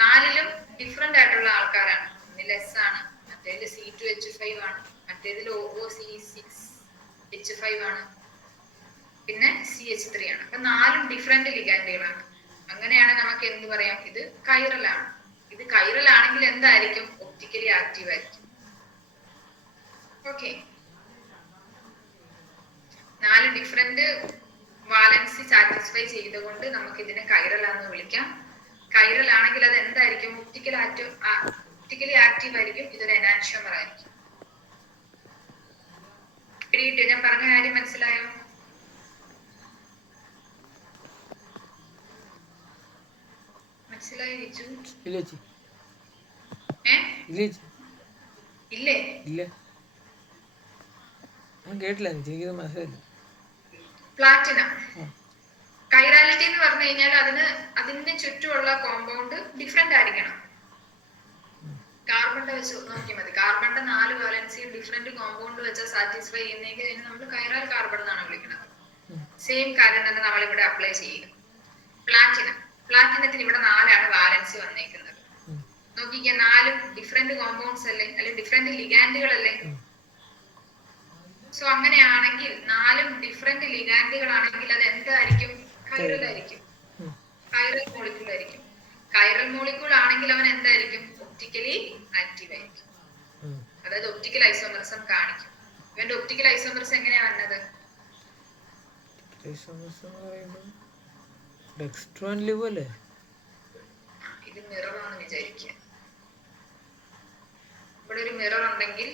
4ലും ഡിഫറെന്റ് ആയിട്ടുള്ള ആൾക്കാരാണ്. ഒന്നിൽ S ആണ്, മറ്റേതിൽ C2H5 ആണ്, മറ്റേതിൽ OOC6H5 ആണ്, പിന്നെ CH3 ആണ്. അപ്പൊ 4ഉം ഡിഫറെന്റ് ലിഗാൻഡുകളാണ്. അങ്ങനെയാണ് നമുക്ക് എന്ത് പറയാം? ഇത് കൈറലാണ്. ഇത് കൈറൽ ആണെങ്കിൽ എന്തായിരിക്കും? ഒപ്റ്റിക്കലി ആക്റ്റീവ് ആയിരിക്കും. ഓക്കെ, 4 ഡിഫറെന്റ് വാലൻസി സാറ്റിസ്ഫൈ ചെയ്തുകൊണ്ട് നമുക്ക് ഇതിനെ കൈറലാന്ന് വിളിക്കാം. കൈറൽ ആണെങ്കിൽ അത് എന്തായിരിക്കും? ഒപ്റ്റിക്കലി ആക്റ്റീവ് ആയിരിക്കും. ഇതൊരു എനാൻഷ്യോമർ ആയിരിക്കും. പിടികിട്ടോ? ഞാൻ പറഞ്ഞ കാര്യം മനസ്സിലായോ? മനസ്സിലായോ ലിജു? ഇല്ലേ? കേട്ടില്ല, എനിക്ക് മനസ്സിലായില്ല. പ്ലാറ്റിനം കൈറാലിറ്റി എന്ന് പറഞ്ഞു കഴിഞ്ഞാൽ അതിന് ചുറ്റുമുള്ള കോമ്പൗണ്ട് ഡിഫറെന്റ് ആയിരിക്കണം. കാർബണിന്റെ വെച്ച് നോക്കിയാൽ മതി. കാർബണിന്റെ 4 വാലൻസിയും ഡിഫറെന്റ് കോമ്പൗണ്ട് വെച്ചാൽ സാറ്റിസ്ഫൈ ചെയ്യുന്നെങ്കിൽ അതിന് നമ്മൾ കൈറാൽ കാർബൺ എന്നാണ് വിളിക്കുന്നത്. സെയിം കാര്യം തന്നെ നമ്മൾ ഇവിടെ അപ്ലൈ ചെയ്യുക. പ്ലാറ്റിനത്തിന് ഇവിടെ 4ആണ് വാലൻസി വന്നേക്കുന്നത്. നോക്കിക്കുക, 4ഉം ഡിഫറെന്റ് കോമ്പൗണ്ട്സ് അല്ലേ, അല്ലെങ്കിൽ ഡിഫറെന്റ് ലിഗാൻഡുകൾ അല്ലേ? സോ അങ്ങനെയാണെങ്കിൽ 4ഉം ഡിഫറെന്റ് ലിഗാൻഡുകളാണെങ്കിൽ അത് എന്തായിരിക്കും? കൈറലായിരിക്കും. കൈറൽ മോളിക്യൂൾ ആയിരിക്കും. കൈറൽ മോളിക്യൂൾ ആണെങ്കിൽ അവൻ എന്തായിരിക്കും? ഒപ്റ്റിക്കലി ആക്റ്റീവ് ആയിരിക്കും. അതായത് ഒപ്റ്റിക്കൽ ഐസോമറിസം കാണിക്കും. ഇവന്റെ ഒപ്റ്റിക്കൽ ഐസോമറിസം എങ്ങനെയാ വന്നത്? ഇത് മിറർ ആണെന്ന് വിചാരിക്കുക. ഇവിടെ ഒരു മിറർ ഉണ്ടെങ്കിൽ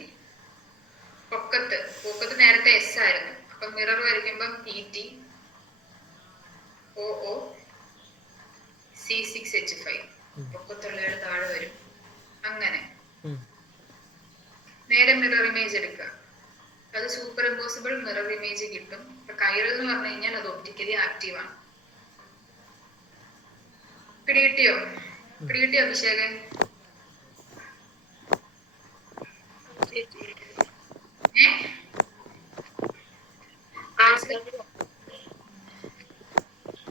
പൊക്കത്ത് നേരത്തെ എസ് ആയിരുന്നു. അപ്പൊ മിറർ വരയ്ക്കുമ്പം PT OO C6H5 പൊക്കത്തുള്ളയാൾ താഴെ വരും. അങ്ങനെ നേരെ മിറർ ഇമേജ് എടുക്കുക. അത് സൂപ്പർ ഇമ്പോസിബിൾ മിറർ ഇമേജ് കിട്ടും. ഇപ്പൊ കൈറൽ എന്ന് പറഞ്ഞു കഴിഞ്ഞാൽ അത് ഒപ്റ്റിക്കലി ആക്റ്റീവ് ആണ്. പിടികിട്ടിയോ അഭിഷേക്?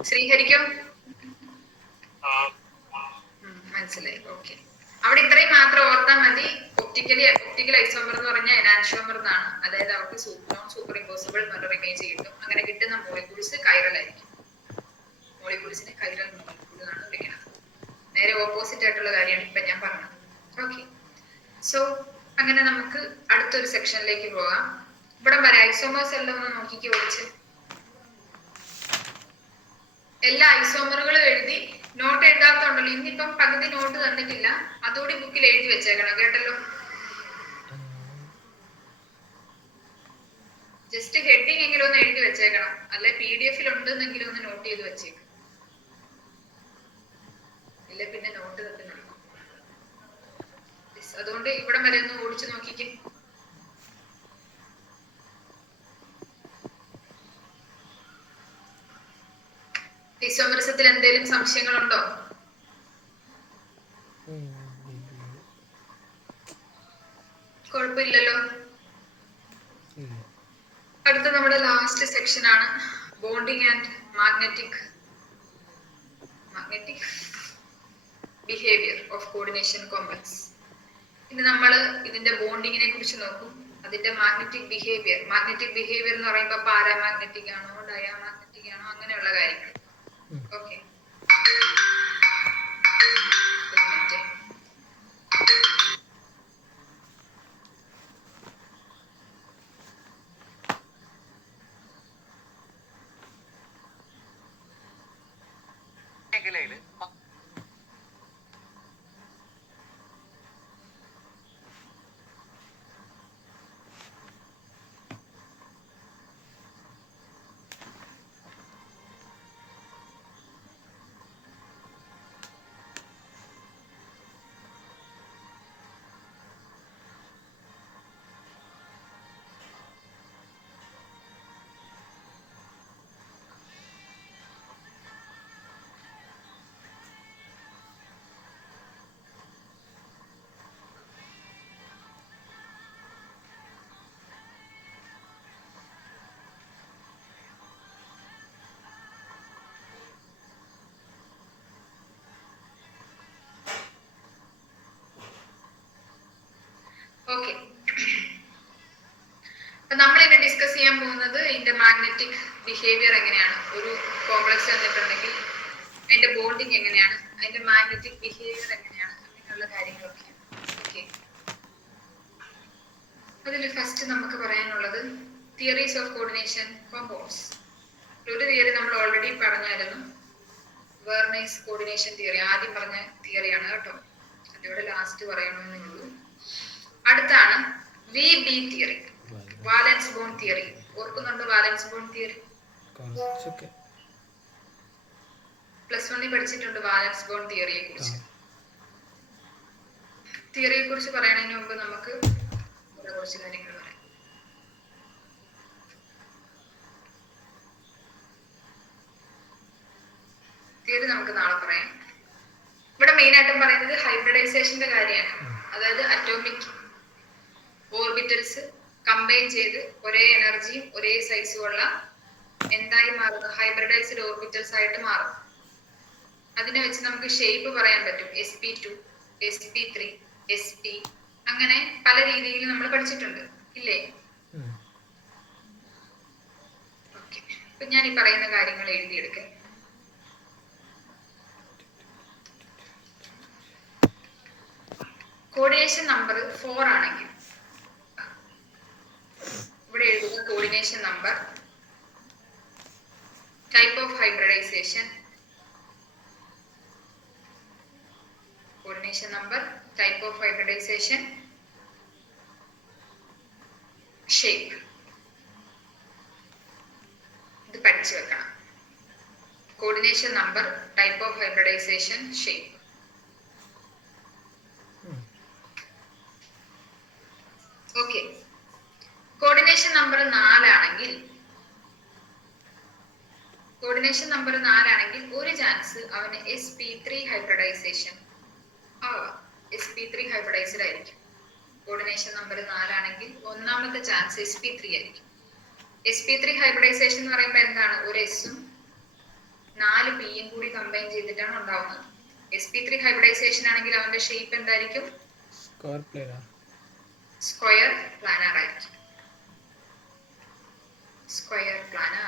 ശ്രീഹരിക്കോ? മനസ്സിലായി. ഓക്കെ. അവിടെ ഇത്രയും മാത്രം ഓർത്താൽ മതി. ഒപ്റ്റിക്കൽ ഐസോമർ എന്ന് പറഞ്ഞാൽ എനാൻഷോമർ എന്നാണ്. അതായത് അവർക്ക് സൂപ്പർ ഇമ്പോസിബിൾ മിറർ ഇമേജ് കിട്ടും. അങ്ങനെ കിട്ടുന്ന മോളിക്യൂൾസ് കൈറൽ ആയിരിക്കും. മോളിക്യൂൾസിനെ കൈറൽ മോളിക്യൂൾ എന്നാണ് വിളിക്കുന്നത്. നേരെ ഓപ്പോസിറ്റ് ആയിട്ടുള്ള കാര്യമാണ് ഇപ്പൊ ഞാൻ പറഞ്ഞത്. ഓക്കെ. സോ അങ്ങനെ നമുക്ക് അടുത്തൊരു സെക്ഷനിലേക്ക് പോകാം. ഇവിടെ വരെ ഐസോമേഴ്സ് എല്ലാം ഒന്ന് നോക്കിക്ക് ഓടിച്ച്. എല്ലാ ഐസോമറുകളും എഴുതി. നോട്ട് എഴുതാത്തതുണ്ടല്ലോ. ഇന്നിപ്പം പകുതി നോട്ട് തന്നിട്ടില്ല. അതോടെ ബുക്കിൽ എഴുതി വെച്ചേക്കണം. കേട്ടല്ലോ? ജസ്റ്റ് ഹെഡിങ് എങ്കിലും ഒന്ന് എഴുതി വെച്ചേക്കണം. അല്ലെ PDF ഉണ്ടെന്നെങ്കിലും ഒന്ന് നോട്ട് ചെയ്ത് വെച്ചേക്കും. ഇല്ല പിന്നെ നോട്ട് തട്ടുന്നുള്ളൂ. അതുകൊണ്ട് ഇവിടെ വരെ ഒന്ന് ഓടിച്ചു നോക്കിക്കേ. ഐസോമറിസത്തിൽ എന്തെങ്കിലും സംശയങ്ങളുണ്ടോ? കുഴപ്പമില്ലല്ലോ. അടുത്ത നമ്മുടെ ലാസ്റ്റ് സെക്ഷൻ ആണ് bonding and magnetic behaviour of coordination complex. ഇനി നമ്മൾ ഇതിന്റെ ബോണ്ടിങ്ങിനെ കുറിച്ച് നോക്കും. അതിന്റെ മാഗ്നറ്റിക് ബിഹേവിയർ എന്ന് പറയുമ്പോൾ പാരാമാഗ്നറ്റിക് ആണോ ഡയാമാഗ്നറ്റിക് ആണോ അങ്ങനെയുള്ള കാര്യങ്ങൾ. ഓക്കെ. മേഖലയില് ഓക്കെ. അപ്പൊ നമ്മൾ ഇന്ന് ഡിസ്കസ് ചെയ്യാൻ പോകുന്നത് ഇതിന്റെ മാഗ്നറ്റിക് ബിഹേവിയർ എങ്ങനെയാണ്. ഒരു കോംപ്ലക്സ് തന്നിട്ടുണ്ടെങ്കിൽ അതിന്റെ ബോണ്ടിങ് എങ്ങനെയാണ്, അതിന്റെ മാഗ്നറ്റിക് ബിഹേവിയർ എങ്ങനെയാണ്, അങ്ങനെയുള്ള കാര്യങ്ങളൊക്കെയാണ്. ഓക്കെ. അതിൽ ഫസ്റ്റ് നമുക്ക് പറയാനുള്ളത് തിയറീസ് ഓഫ് കോർഡിനേഷൻ കോമ്പൗണ്ട്സ്. ഒരു തിയറി നമ്മൾ ഓൾറെഡി പറഞ്ഞായിരുന്നു. വെർണേഴ്സ് കോർഡിനേഷൻ തിയറി ആദ്യം പറഞ്ഞ തിയറിയാണ് കേട്ടോ. അതിവിടെ ലാസ്റ്റ് പറയണമെന്നേ ഉള്ളൂ. അടുത്താണ് VB തിയറി, വാലൻസ് ബോണ്ട് തിയറി. ഓർക്കുന്നുണ്ടോ വാലൻസ് ബോണ്ട് തിയറി? +1 പഠിച്ചിട്ടുണ്ട് വാലൻസ് ബോണ്ട് തിയറിയെ കുറിച്ച്. തിയറിയെ കുറിച്ച് പറയുന്നതിന് മുമ്പ് നമുക്ക് ഇവിടെ കുറച്ച് കാര്യങ്ങൾ പറയാം. തിയറി നമുക്ക് നാളെ പറയാം. ഇവിടെ മെയിൻ ആയിട്ടും പറയുന്നത് ഹൈബ്രിഡൈസേഷന്റെ കാര്യമാണ്. അതായത് അറ്റോമിക് ഓർബിറ്റൽസ് കമ്പൈൻ ചെയ്ത് ഒരേ എനർജിയും ഒരേ സൈസും ഉള്ള എന്തായി മാറുന്നു? ഹൈബ്രിഡൈസ്ഡ് ഓർബിറ്റൽസ് ആയിട്ട് മാറും. അതിനെ വെച്ച് നമുക്ക് ഷേപ്പ് പറയാൻ പറ്റും. sp2, sp3, sp അങ്ങനെ പല രീതിയിൽ നമ്മൾ പഠിച്ചിട്ടുണ്ട് ഇല്ലേ? ഓക്കെ. അപ്പൊ ഞാൻ ഈ പറയുന്ന കാര്യങ്ങൾ എഴുതിയെടുക്കാം. കോർഡിനേഷൻ നമ്പർ 4 ആണെങ്കിൽ ഇവിടെ എഴുതുക coordination number, type of hybridization, coordination number, type of hybridization, shape. ഇത് പഠിച്ചു വെക്കണം. Coordination number, type of hybridization, shape. Okay. Coordination number 4 ആണെങ്കിൽ ഒരു ചാൻസ് അവന് sp3 ഹൈബ്രിഡൈസേഷൻ ആവാം. sp3 ഹൈബ്രിഡൈസ്ഡ് ആയിരിക്കും. കോർഡിനേഷൻ നമ്പർ 4 ആണെങ്കിൽ ഒന്നാമത്തെ ചാൻസ് sp3 ആയിരിക്കും. sp3 ഹൈബ്രിഡൈസേഷൻ എന്ന് പറയുമ്പോൾ എന്താണ്? ഒരു എസും 4 പിയും കൂടി കമ്പൈൻ ചെയ്തിട്ടാണ് ഉണ്ടാവുന്നത്. sp3 ഹൈബ്രിഡൈസേഷൻ ആണെങ്കിൽ അവന്റെ ഷേപ്പ് എന്തായിരിക്കും? സ്ക്വയർ പ്ലാനർ ആയിരിക്കും. സ്ക്വയർ പ്ലാനർ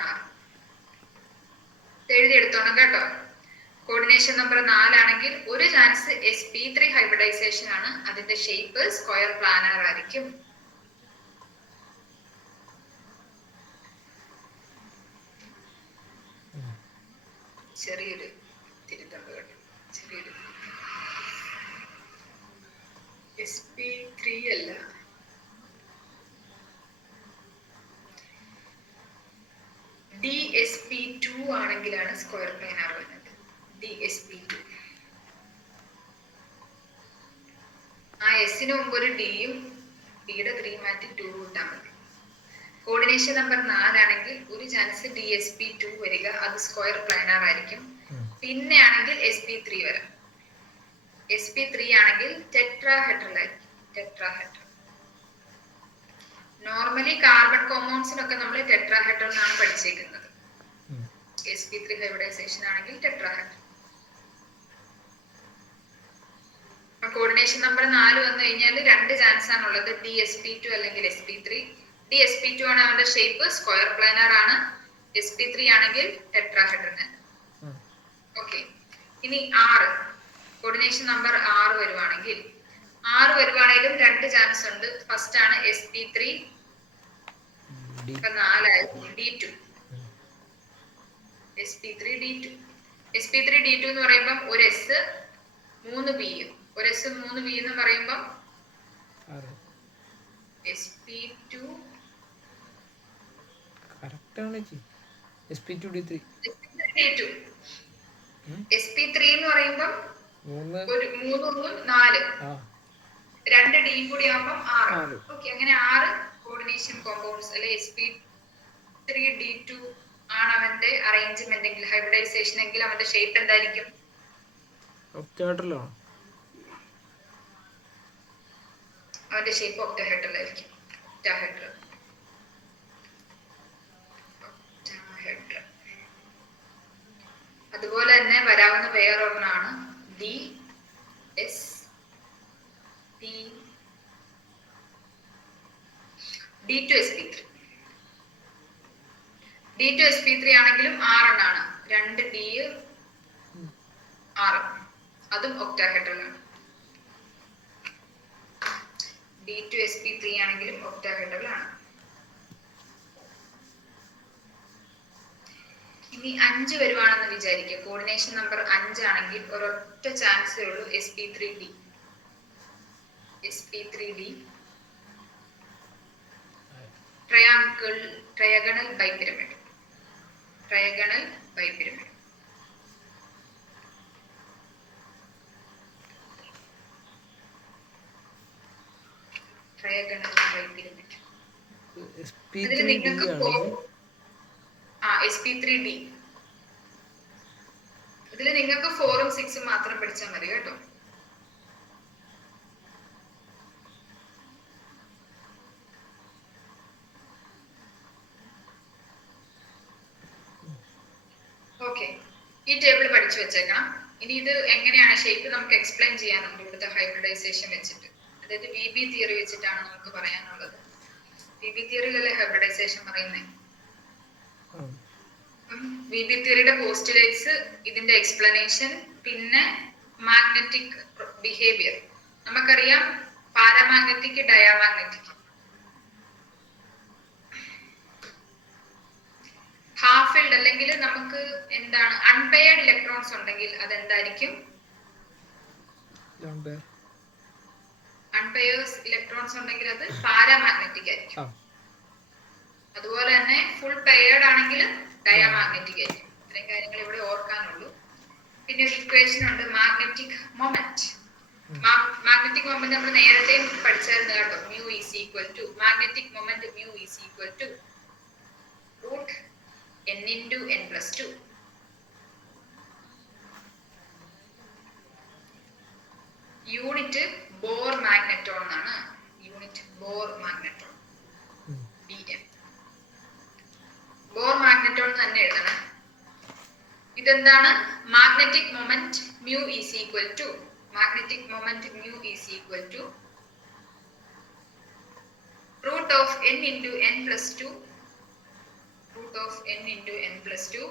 എഴുതിയെടുത്തോണം കേട്ടോ. കോർഡിനേഷൻ നമ്പർ 4 ആണെങ്കിൽ ഒരു ചാൻസ് sp3 ഹൈബ്രിഡൈസേഷൻ ആണ്. അതിന്റെ ഷേപ്പ് സ്ക്വയർ പ്ലാനർ ആയിരിക്കും. ചെറിയൊരു തിരുത്തണ്ട് കേട്ടോ. ചെറിയൊരു sp3 അല്ല, dsp2 ആണെങ്കിലാണ് സ്ക്വയർ പ്ലാനർ വരുന്നത്. dsp2 ആ എസിന് മുമ്പ് ഒരു ഡിയും ഡിയുടെ 3 മാറ്റി 2 കൂട്ടാൻ മതി. കോർഡിനേഷൻ നമ്പർ 4 ആണെങ്കിൽ ഒരു ചാൻസ് dsp2 വരിക, അത് സ്ക്വയർ പ്ലാനർ ആയിരിക്കും. പിന്നെ ആണെങ്കിൽ sp3 വരാം. sp3 ആണെങ്കിൽ ടെട്രാഹെഡ്രൽ ആയിരിക്കും. ടെട്രാഹെഡ്രൽ നോർമലി കാർബൺ കോമ്പൗണ്ട്സിനൊക്കെ നമ്മൾ ടെട്രാഹെഡ്രൽ എന്നാണ് പഠിച്ചേക്കുന്നത്. sp3 ഹൈബ്രിഡൈസേഷൻ ആണെങ്കിൽ ടെട്രാഹെഡ്രൽ. കോർഡിനേഷൻ നമ്പർ 4 വന്നു കഴിഞ്ഞാൽ 2 ചാൻസ് ആണുള്ളത്, dsp2 അല്ലെങ്കിൽ sp3. dsp2 ആണ് അവന്റെ ഷേപ്പ് സ്ക്വയർ പ്ലാനർ ആണ്. sp3 ആണെങ്കിൽ ടെട്രാഹെഡ്രൽ. ഓക്കെ. ഇനി 6 കോർഡിനേഷൻ നമ്പർ 6 വരുവാണെങ്കിലും 2 ചാൻസ് ഉണ്ട്. ഫസ്റ്റ് ആണ് sp3, ഇപ്പൊ 4 ആയിരുന്നു, d2. sp3 d2. sp3 d2 എന്ന് പറയുമ്പോൾ ഒരു എസ് 3 ബിയും, ഒരു എസ് 3 ബി എന്ന് പറയുമ്പോൾ sp2 sp2 d3. sp3 എന്ന് പറയുമ്പോൾ ഒരു 3 4 2 ഡി കൂടി ആവുമ്പോൾ 6. ഓക്കെ. അങ്ങനെ 6 കോർഡിനേഷൻ കോമ്പൗണ്ട്സ് അല്ലെ sp3 d2 ആണ് അവന്റെ അറേഞ്ച്മെന്റ് എങ്കിൽ, ഹൈബ്രിഡൈസേഷൻ എങ്കിൽ അവന്റെ ഷേപ്പ് എന്തായിരിക്കും? അവന്റെ ഷേപ്പ് ഒക്ടഹെഡ്രൽ ആയിരിക്കും. ഒക്ടഹെഡ്രൽ. അതുപോലെ തന്നെ വരാവുന്ന വേറൊരെണ്ണാണ് d2sp3. d2sp3 ആണെങ്കിലും 6 എണ്ണാണ്. 2 ഡി 6, അതും ഒക്ടാഹെഡ്രൽ ആണ്. d2sp3 ആണെങ്കിലും ഒക്ടാഹെഡ്രൽ ആണ്. ഇനി 5 വരുവാണെന്ന് വിചാരിക്കുക. കോർഡിനേഷൻ നമ്പർ 5 ആണെങ്കിൽ ഒരൊറ്റ ചാൻസേ ഉള്ളൂ, sp3d. sp3d trigonal bipyramid. Trigonal bipyramid. Trigonal bipyramid. ഇതിൽ നിങ്ങൾക്ക് sp3d. ഇതിൽ നിങ്ങൾക്ക് 4ഉം 6ഉം മാത്രം പഠിച്ചാൽ മതി കേട്ടോ. ഓക്കെ. ഈ ടേബിൾ പഠിച്ചു വെച്ചേക്കണം. ഇനി ഇത് എങ്ങനെയാണ് ഷേപ്പ് നമുക്ക് എക്സ്പ്ലെയിൻ ചെയ്യാനുണ്ട് ഇവിടുത്തെ ഹൈബ്രിഡൈസേഷൻ വെച്ചിട്ട്. അതായത് VB തിയറി വെച്ചിട്ടാണ് നമുക്ക് പറയാനുള്ളത്. VB തിയറിയിലല്ലേ ഹൈബ്രിഡൈസേഷൻ പറയുന്നത്. VB തിയറിയുടെ പോസ്റ്റുലേറ്റ്സ്, ഇതിന്റെ എക്സ്പ്ലനേഷൻ, പിന്നെ മാഗ്നറ്റിക് ബിഹേവിയർ, നമുക്കറിയാം പാരാമാഗ്നറ്റിക്, ഡയാമാഗ്നറ്റിക്. ഹാഫ് ഫീൽഡ് അല്ലെങ്കിൽ നമുക്ക് എന്താണ് അൺപെയർഡ് ഇലക്ട്രോൺസ് ഉണ്ടെങ്കിൽ അതെന്തായിരിക്കും? അൺപെയർസ് ഇലക്ട്രോൺസ് ഉണ്ടെങ്കിൽ അത് പാരാമാഗ്നറ്റിക് ആയിരിക്കും. അതുപോലെ തന്നെ ഫുൾ പെയർഡ് ആണെങ്കിൽ ഡയാമാഗ്നറ്റിക് ആയിരിക്കും. ഇത്രയും കാര്യങ്ങൾ ഇവിടെ ഓർക്കാനുള്ളൂ. പിന്നെ ഒരു ഇക്വേഷൻ ഉണ്ട്, മാഗ്നറ്റിക് മൊമെന്റ്. മാഗ്നറ്റിക് മൊമെന്റ് നമ്മൾ നേരത്തെ പഠിച്ചായിരുന്നു കേട്ടോ. Mu is equal to magnetic moment, mu is equal to root n into n plus 2. Unit Bohr magneton ആണ്. Unit Bohr magneton, BM. Bohr magneton തന്നെ എഴുതണം. ഇതെന്താണ്? Magnetic moment mu is equal to magnetic moment mu is equal to root of n into n plus 2, root of n into n plus 2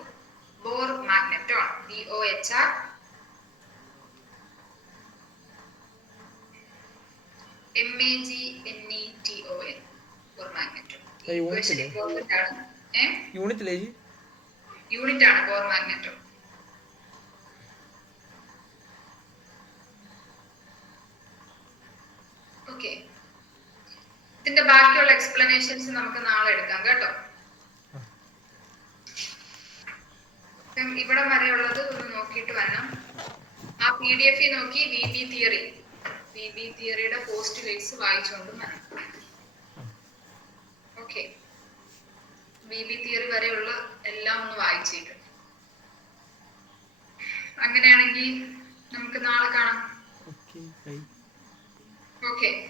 Bohr magneton, BOHR. MAGNETON, Bohr magneton. Unit ആണ് bore magneton. Okay, ഇതിന്റെ ബാക്കിയുള്ള explanations നമുക്ക് നാളെ എടുക്കാം കേട്ടോ. ഇവിടെ വരെയുള്ളത് ഒന്ന് നോക്കിയിട്ട് വരണം. ആ PDF നോക്കി VB തിയറിയുടെ പോസ്റ്റ് വേസ് വായിച്ചുകൊണ്ടും വരണം. ഓക്കെ, VB തിയറി വരെയുള്ള എല്ലാം ഒന്ന് വായിച്ചേക്കും. അങ്ങനെയാണെങ്കിൽ നമുക്ക് നാളെ കാണാം. ഓക്കെ.